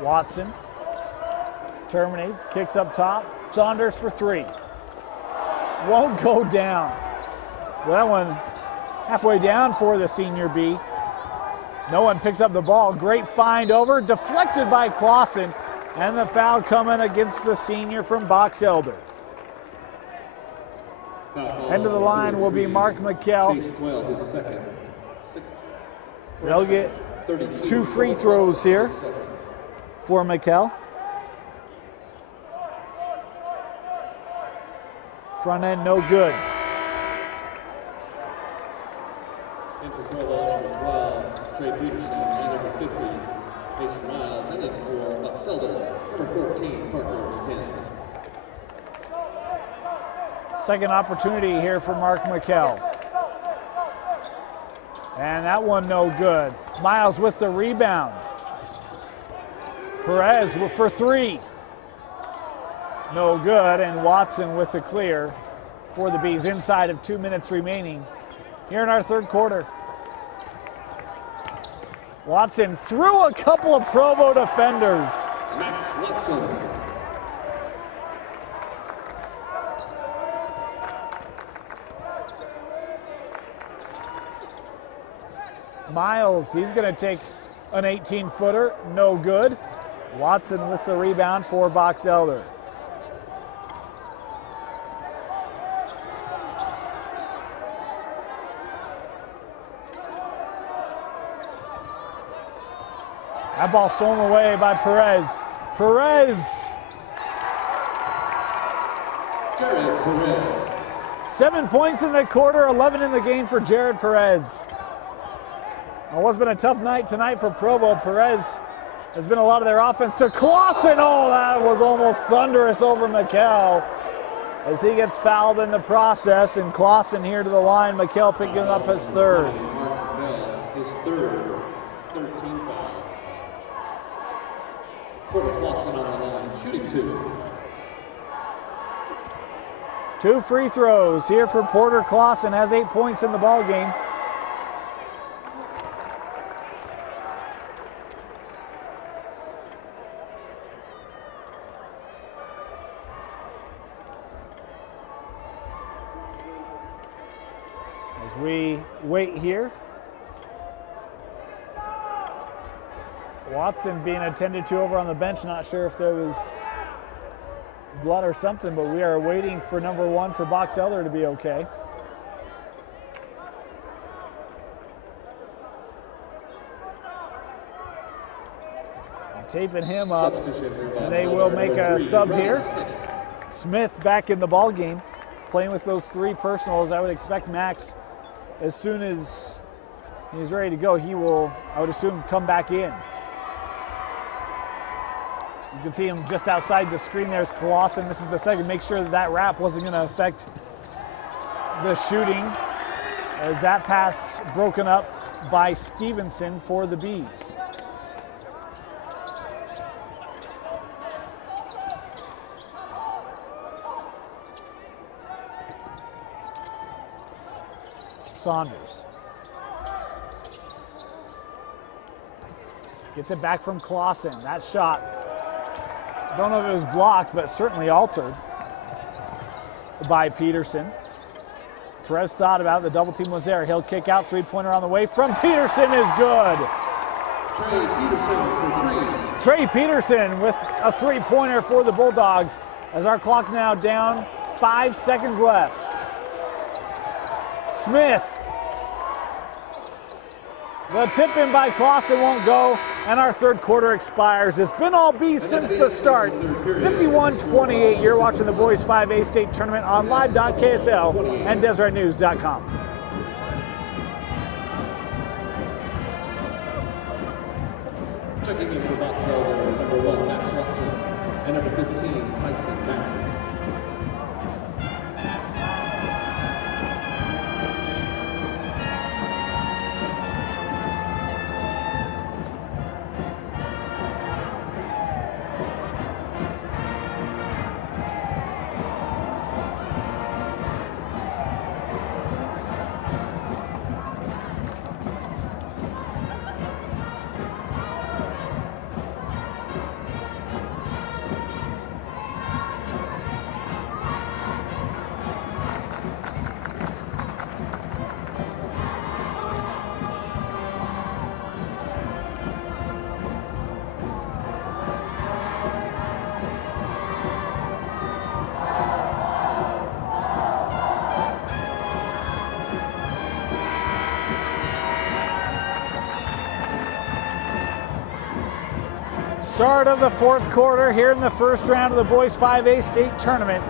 Watson terminates, kicks up top. Saunders for three. Won't go down. Well, that one halfway down for the senior B. No one picks up the ball. Great find over, deflected by Clausen, and the foul coming against the senior from Box Elder. End of the line will be Mark McKell. They'll get 2 free throws here for McKell. Front end no good. And for Provo, number 12, Trey Peterson, and number 50, Mason Miles, and then for Box Elder, number 14, Parker McKinnon. Second opportunity here for Mark McKell. And that one no good. Miles with the rebound. Perez for three. No good, and Watson with the clear for the Bees inside of 2 minutes remaining here in our third quarter. Watson through a couple of Provo defenders. Max Watson. Miles, he's going to take an 18-footer, no good. Watson with the rebound for Box Elder. That ball stolen away by Perez. Perez. Jared Perez. 7 points in the quarter, 11 in the game for Jared Perez. Well, it's been a tough night tonight for Provo. Perez has been a lot of their offense to Clausen. Oh, that was almost thunderous over McKell as he gets fouled in the process. And Clausen here to the line. McKell picking up his third. Mark McKell, his third, 13 foul. Porter Clausen on the line, shooting two. 2 free throws here for Porter Clausen, has 8 points in the ball game. As we wait here, Watson being attended to over on the bench. Not sure if there was blood or something, but we are waiting for number 1 for Box Elder to be okay. Taping him up, and they will make a sub here. Smith back in the ball game, playing with those 3 personals. I would expect Max, as soon as he's ready to go, he will, I would assume, come back in. You can see him just outside the screen. There's Clausen. This is the second. Make sure that that wrap wasn't going to affect the shooting, as that pass broken up by Stevenson for the Bees. Saunders gets it back from Clausen. That shot, I don't know if it was blocked, but certainly altered by Peterson. Perez thought about it. The double team was there. He'll kick out. Three-pointer on the way from Peterson is good. Trey Peterson for 3. Trey Peterson with a three-pointer for the Bulldogs, as our clock now down 5 seconds left. Smith. The tip in by Clausen won't go, and our third quarter expires. It's been all bees since the start. 51-28. You're watching the boys 5A state tournament on live.ksl and DeseretNews.com. Checking in for Box Elder, number 1, Max Watson, and number 15, Tyson Matson. Start of the fourth quarter here in the first round of the boys 5A state tournament.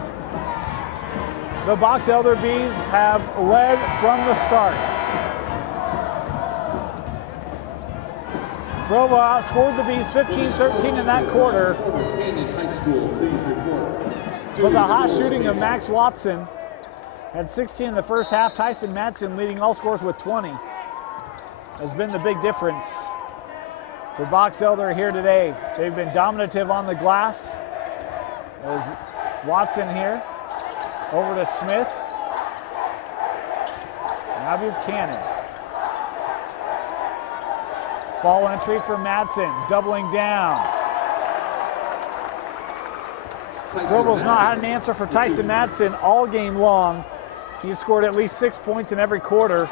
The Box Elder Bees have led from the start. Provo outscored the Bees 15-13 in that quarter. Canyon High School, please report. With a hot shooting of Max Watson. Had 16 in the first half. Tyson Matson leading all scores with 20. Has been the big difference for Box Elder here today. They've been dominative on the glass. There's Watson here. Over to Smith. Now Buchanan. Ball entry for Matson, doubling down. Provo's not had an answer for Tyson Matson all game long. He's scored at least 6 points in every quarter.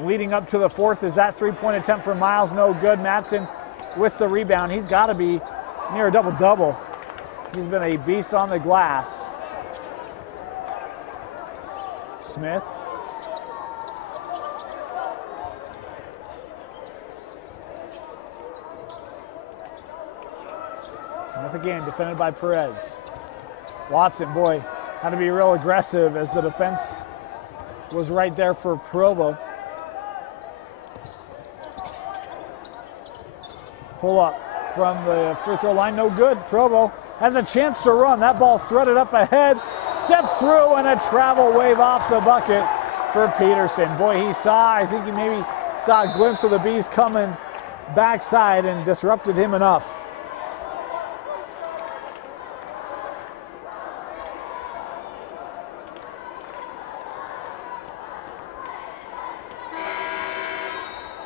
Leading up to the fourth is that three-point attempt from Miles, no good. Matson with the rebound. He's got to be near a double-double. He's been a beast on the glass. Smith. Smith again, defended by Perez. Watson, boy, had to be real aggressive as the defense was right there for Provo. Pull up from the free throw line, no good. Provo has a chance to run. That ball threaded up ahead, steps through, and a travel wave off the bucket for Peterson. Boy, I think he maybe saw a glimpse of the Bees coming backside and disrupted him enough.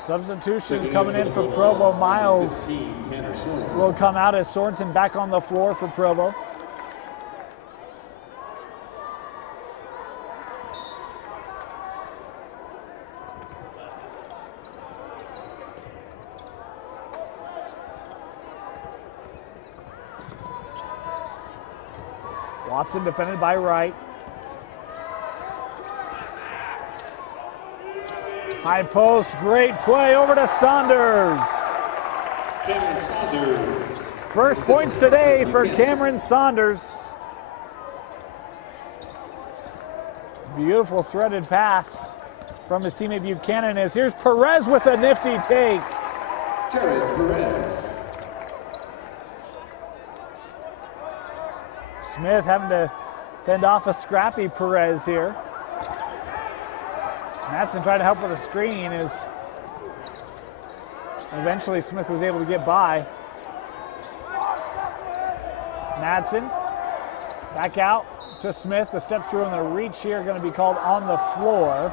Substitution coming in for Provo. Miles will come out as Sorensen back on the floor for Provo. Watson defended by Wright. High post, great play over to Saunders. Cameron Saunders. First points today for Cameron Saunders. Beautiful threaded pass from his teammate Buchanan. Here's Perez with a nifty take. Jared Perez. Smith having to fend off a scrappy Perez here. Matson tried to help with a screen as eventually Smith was able to get by. Matson back out to Smith. The step through and the reach here going to be called on the floor.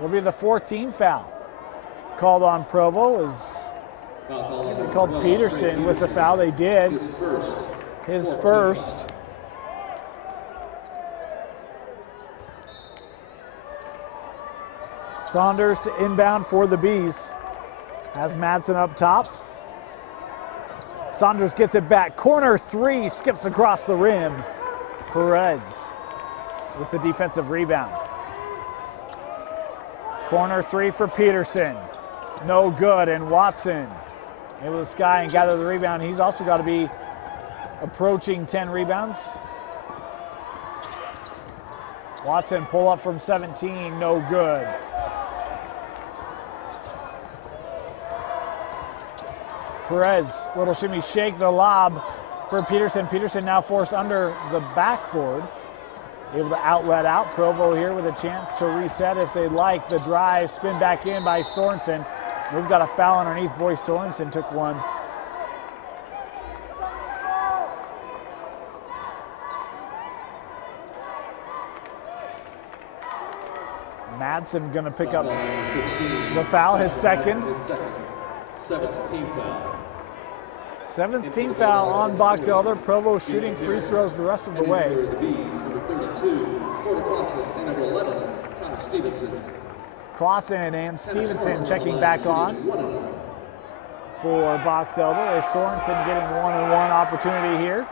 Will be the 14th foul called on Provo. They called Peterson with the foul. They did. His first. Saunders to inbound for the Bees. Has Matson up top. Saunders gets it back. Corner three, skips across the rim. Perez with the defensive rebound. Corner three for Peterson. No good, and Watson able to sky and gather the rebound. He's also got to be approaching 10 rebounds. Watson pull up from 17, no good. Perez, little shimmy shake, the lob for Peterson. Peterson now forced under the backboard. Able to outlet out. Provo here with a chance to reset if they'd like. The drive, spin back in by Sorensen. We've got a foul underneath. Boy, Sorensen took one. Madsen gonna pick up the foul, his second. 17th foul. 17th foul on Box Elder. Provo shooting free throws the rest of the way. The Bees, number 32, Porter Clausen, and number 11, Connor Stevenson. Clausen and Stevenson checking back on for Box Elder as Sorensen getting one-on-one opportunity here.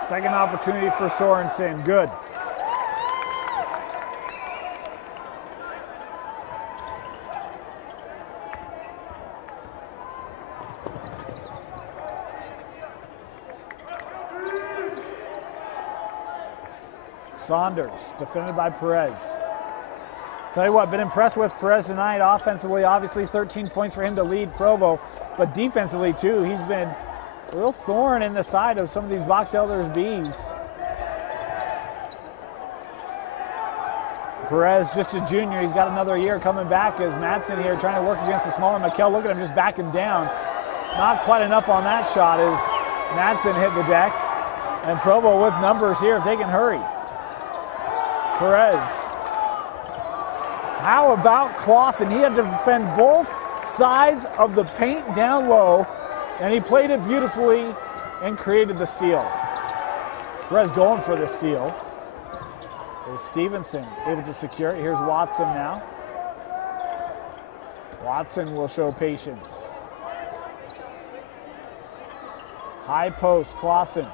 Second opportunity for Sorensen, good. Saunders, defended by Perez. Tell you what, been impressed with Perez tonight. Offensively, obviously 13 points for him to lead Provo, but defensively too, he's been a real thorn in the side of some of these Box Elders Bees. Perez, just a junior, he's got another year coming back as Madsen here trying to work against the smaller McKell. Look at him just backing down. Not quite enough on that shot as Madsen hit the deck. And Provo with numbers here if they can hurry. Perez. How about Clausen? He had to defend both sides of the paint down low, and he played it beautifully and created the steal. Perez going for the steal. There's Stevenson able to secure it. Here's Watson now. Watson will show patience. High post, Clausen.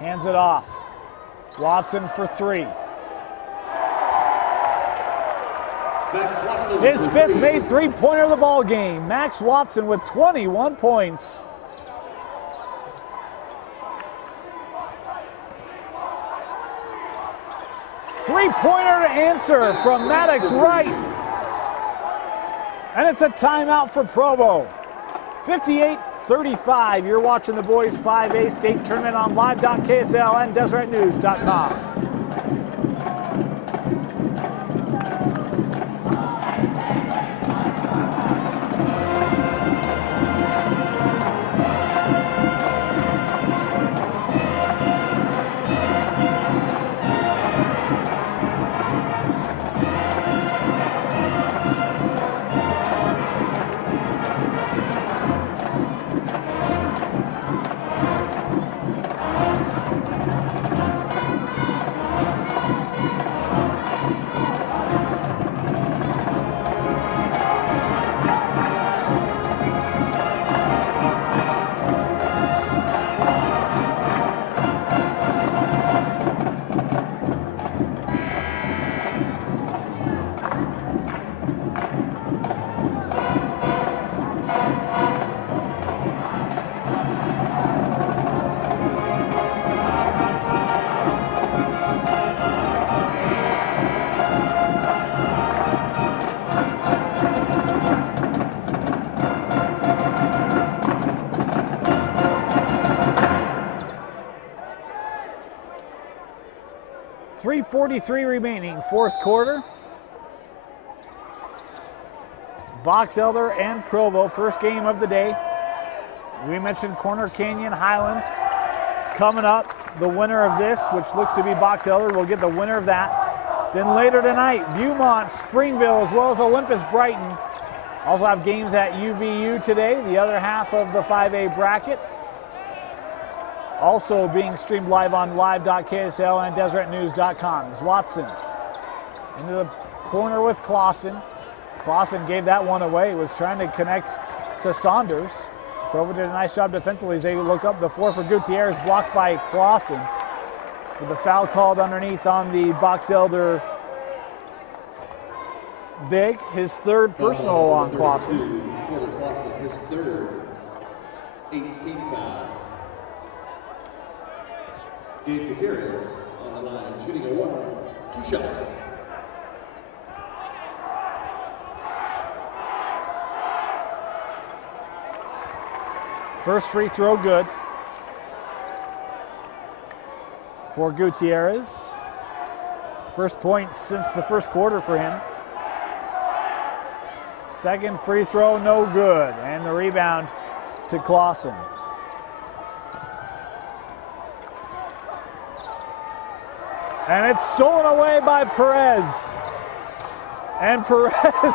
Hands it off. Watson for three. His fifth made three-pointer of the ball game. Max Watson with 21 points. Three-pointer to answer from Maddox Wright. And it's a timeout for Provo. 58-35. You're watching the boys 5A state tournament on live.ksl and deseretnews.com. .43 remaining, fourth quarter. Box Elder and Provo, first game of the day. We mentioned Corner Canyon Highland coming up. The winner of this, which looks to be Box Elder, will get the winner of that. Then later tonight, Viewmont, Springville, as well as Olympus Brighton. Also have games at UVU today, the other half of the 5A bracket. also being streamed live on live.ksl and DeseretNews.com. As Watson into the corner with Clausen. Clausen gave that one away. He was trying to connect to Saunders. Provo did a nice job defensively as they look up the floor for Gutierrez, blocked by Clausen. With the foul called underneath on the Box Elder big, his third personal on Clausen. Clausen, his third 18 foul. Gabe Gutierrez on the line, shooting a 1, 2 shots. First free throw good for Gutierrez. First point since the first quarter for him. Second free throw, no good. And the rebound to Clausen. And it's stolen away by Perez. And Perez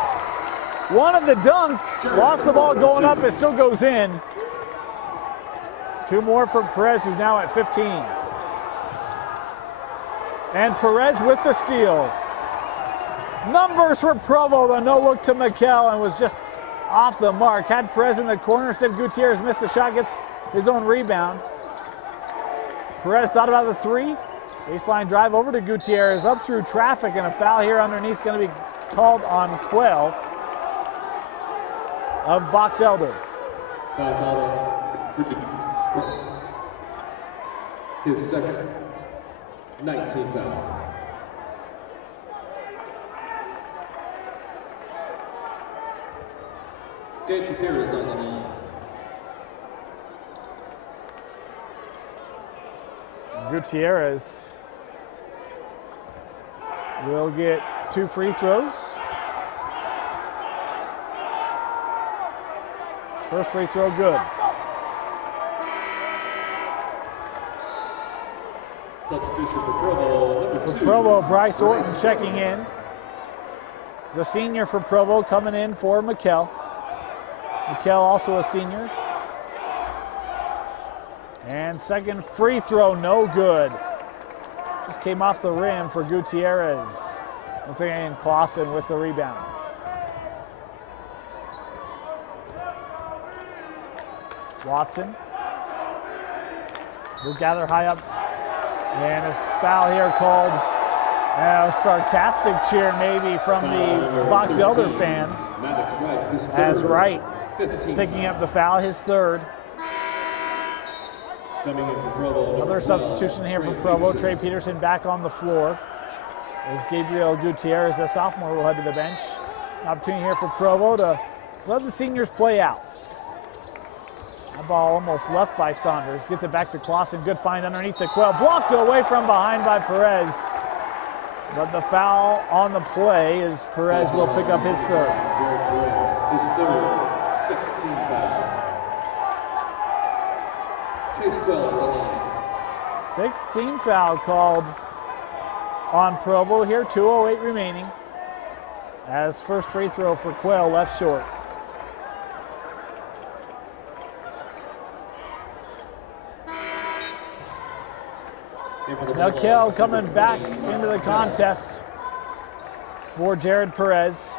wanted the dunk, lost the ball going up, it still goes in. 2 more for Perez, who's now at 15. And Perez with the steal. Numbers for Provo, the no look to Mikel, and was just off the mark. Had Perez in the corner, instead Gutierrez missed the shot, gets his own rebound. Perez thought about the 3. Baseline drive over to Gutierrez, up through traffic, and a foul here underneath going to be called on Quayle of Box Elder. His second 19th foul. Gabe Gutierrez on the line. Gutierrez will get 2 free throws. First free throw good. Substitution for Provo, number 2. For Provo, Bryce Orton checking in. The senior for Provo coming in for Mikel. Mikel also a senior. And second free throw, no good. Just came off the rim for Gutierrez. Once again, Clausen with the rebound. Watson will gather high up. And a foul here called, a sarcastic cheer maybe from the Box Elder fans. As Wright picking up the foul, his third. Coming in for Provo. Another substitution here for Provo. Trey Peterson back on the floor. As Gabriel Gutierrez, the sophomore, will head to the bench. An opportunity here for Provo to let the seniors play out. That ball almost left by Saunders. Gets it back to Clausen. Good find underneath the Quayle. Blocked away from behind by Perez. But the foul on the play is Perez will pick up his third. Jared Perez, his third 16 foul. Chase Quayle on the line. 16 foul called on Provo here. 2:08 remaining. As first free throw for Quayle left short. Mikel coming back into the contest for Jared Perez.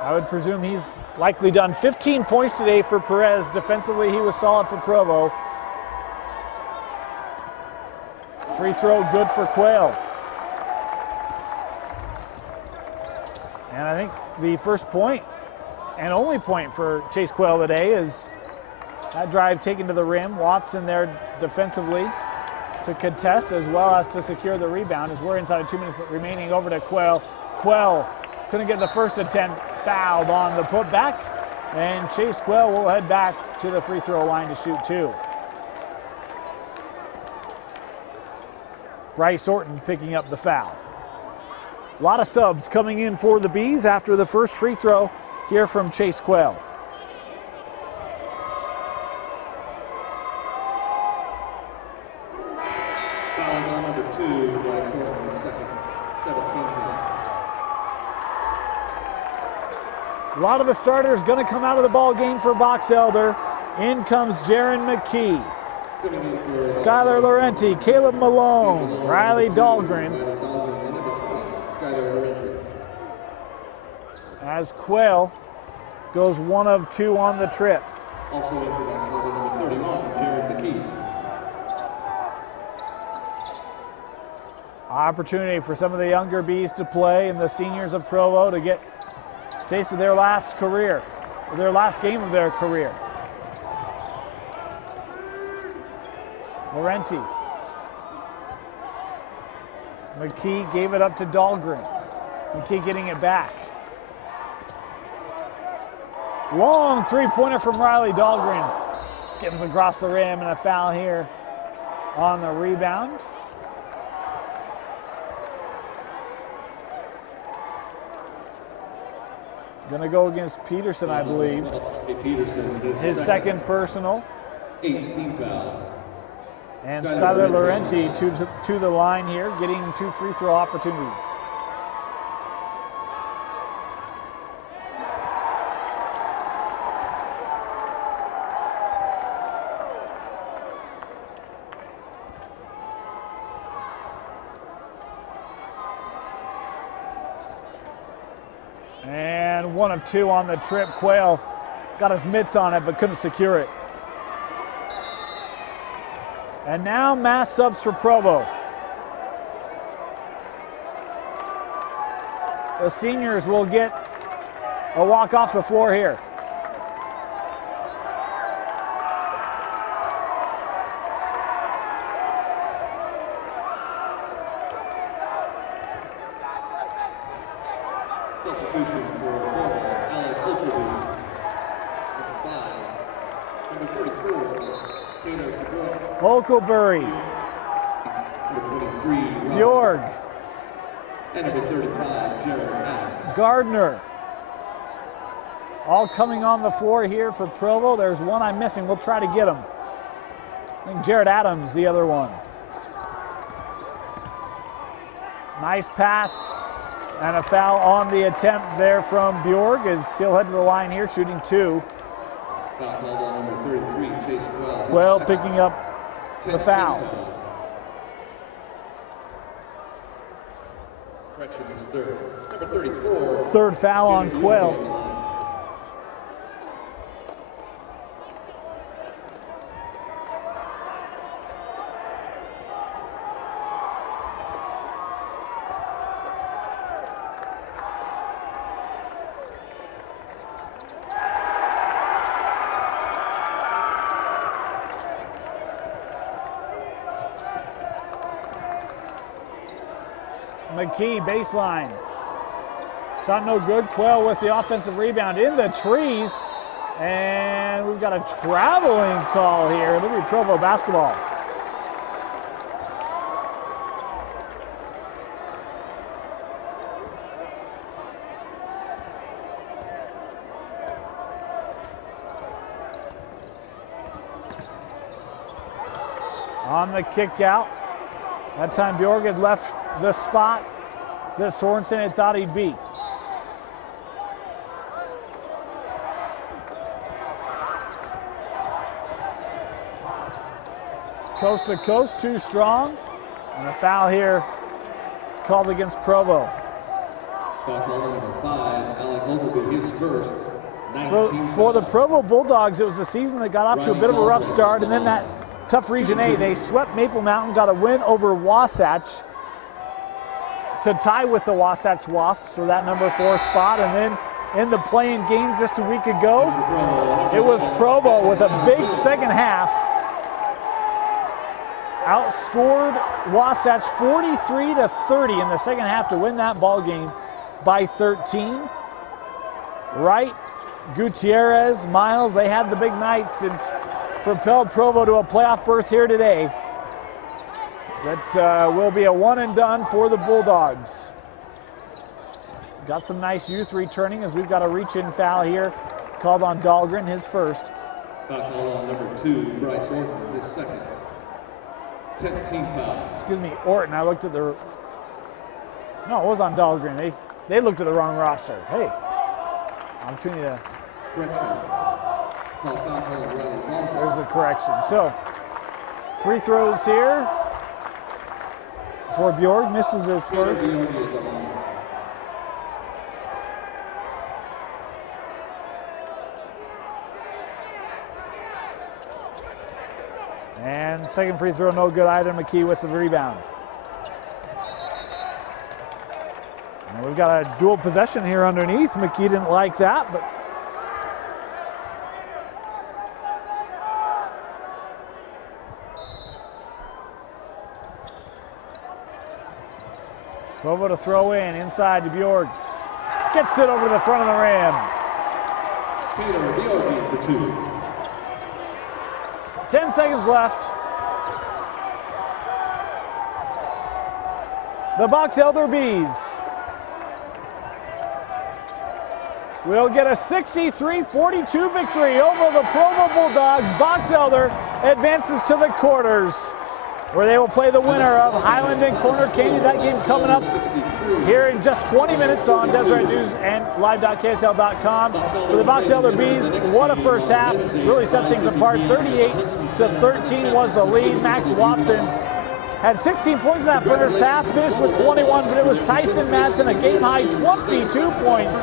I would presume he's likely done 15 points today for Perez. Defensively, he was solid for Provo. Free throw good for Quayle. And I think the first point and only point for Chase Quayle today is that drive taken to the rim. Watson there defensively to contest as well as to secure the rebound as we're inside of 2 minutes remaining. Over to Quayle. Quayle couldn't get the first attempt, fouled on the putback, and Chase Quayle will head back to the free throw line to shoot 2. Bryce Orton picking up the foul. A lot of subs coming in for the Bees after the first free throw here from Chase Quayle. Fouls on number 2, Bryce Orton, the second, 17. A lot of the starters going to come out of the ball game for Box Elder. In comes Jaron McKee. Coming in for Skylar Laurenti, Caleb Malone, Riley Dahlgren. Riley Dahlgren, and number 20, Skylar Laurenti. As Quayle goes 1 of 2 on the trip. Also in for that shoulder, number 31, Jared McKee. Opportunity for some of the younger Bees to play and the seniors of Provo to get a taste of their last career, or their last game of their career. Laurenti. McKee gave it up to Dahlgren. McKee getting it back. Long three-pointer from Riley Dahlgren. Skims across the rim and a foul here on the rebound. Gonna go against Peterson, I believe. Peterson, his second personal. 18 foul. And Skylar Laurenti to the line here, getting 2 free throw opportunities. And 1 of 2 on the trip. Quayle got his mitts on it but couldn't secure it. And now mass subs for Provo. The seniors will get a walk off the floor here. Substitution for Provo, Alec Oakleby. Number 5. Number 34, Taylor Cabral. Holkelbury. Number 23, Bjorg. And number 35, Jared Adams. Gardner. All coming on the floor here for Provo. There's one I'm missing. We'll try to get him. I think Jared Adams, the other one. Nice pass and a foul on the attempt there from Bjorg as he'll head to the line here, shooting 2. Foul called on number 33, Chase Quayle. Quayle picking up the foul. Correction is third. Number 34. Third foul on Quayle. McKee, baseline. Shot no good. Quayle with the offensive rebound in the trees. And we've got a traveling call here. It'll be Provo basketball. On the kick out. That time Bjorg had left the spot that Sorensen had thought he'd be. Coast to coast, too strong. And a foul here called against Provo. Foul called on number 5, Alec Ogleby, his first. For the Provo Bulldogs, it was a season that got off to a bit of a rough start, and then that tough Region A. They swept Maple Mountain, got a win over Wasatch to tie with the Wasatch Wasps for that number 4 spot. And then in the play-in game just a week ago, it was Provo with a big second half. Outscored Wasatch 43-30 in the second half to win that ball game by 13. Wright, Gutierrez, Miles, they had the big nights and propelled Provo to a playoff berth here today. That will be a one and done for the Bulldogs. Got some nice youth returning as we've got a reach-in foul here called on Dahlgren, his first. Foul call on number 2, Bryce Orton, his second. 10th team foul. Excuse me, Orton. I looked at the. No, it was on Dahlgren. They looked at the wrong roster. Hey, opportunity to. Correction. Foul call on Riley Dahlgren. There's the correction. So Free throws here for Bjorg. Misses his first. And second free throw, no good either. McKee with the rebound. And we've got a dual possession here underneath. McKee didn't like that, but Provo to throw in, inside to Bjorg. Gets it over to the front of the rim. Taylor Bjorg for 2. 10 seconds left. The Box Elder Bees will get a 63-42 victory over the Provo Bulldogs. Box Elder advances to the quarters, where they will play the winner of Highland and Corner Canyon. That game's coming up here in just 20 minutes on Deseret News and live.ksl.com. For the Box Elder Bees, what a first half. Really set things apart. 38-13 was the lead. Max Watson had 16 points in that first half, finished with 21, but it was Tyson Madsen, a game-high 22 points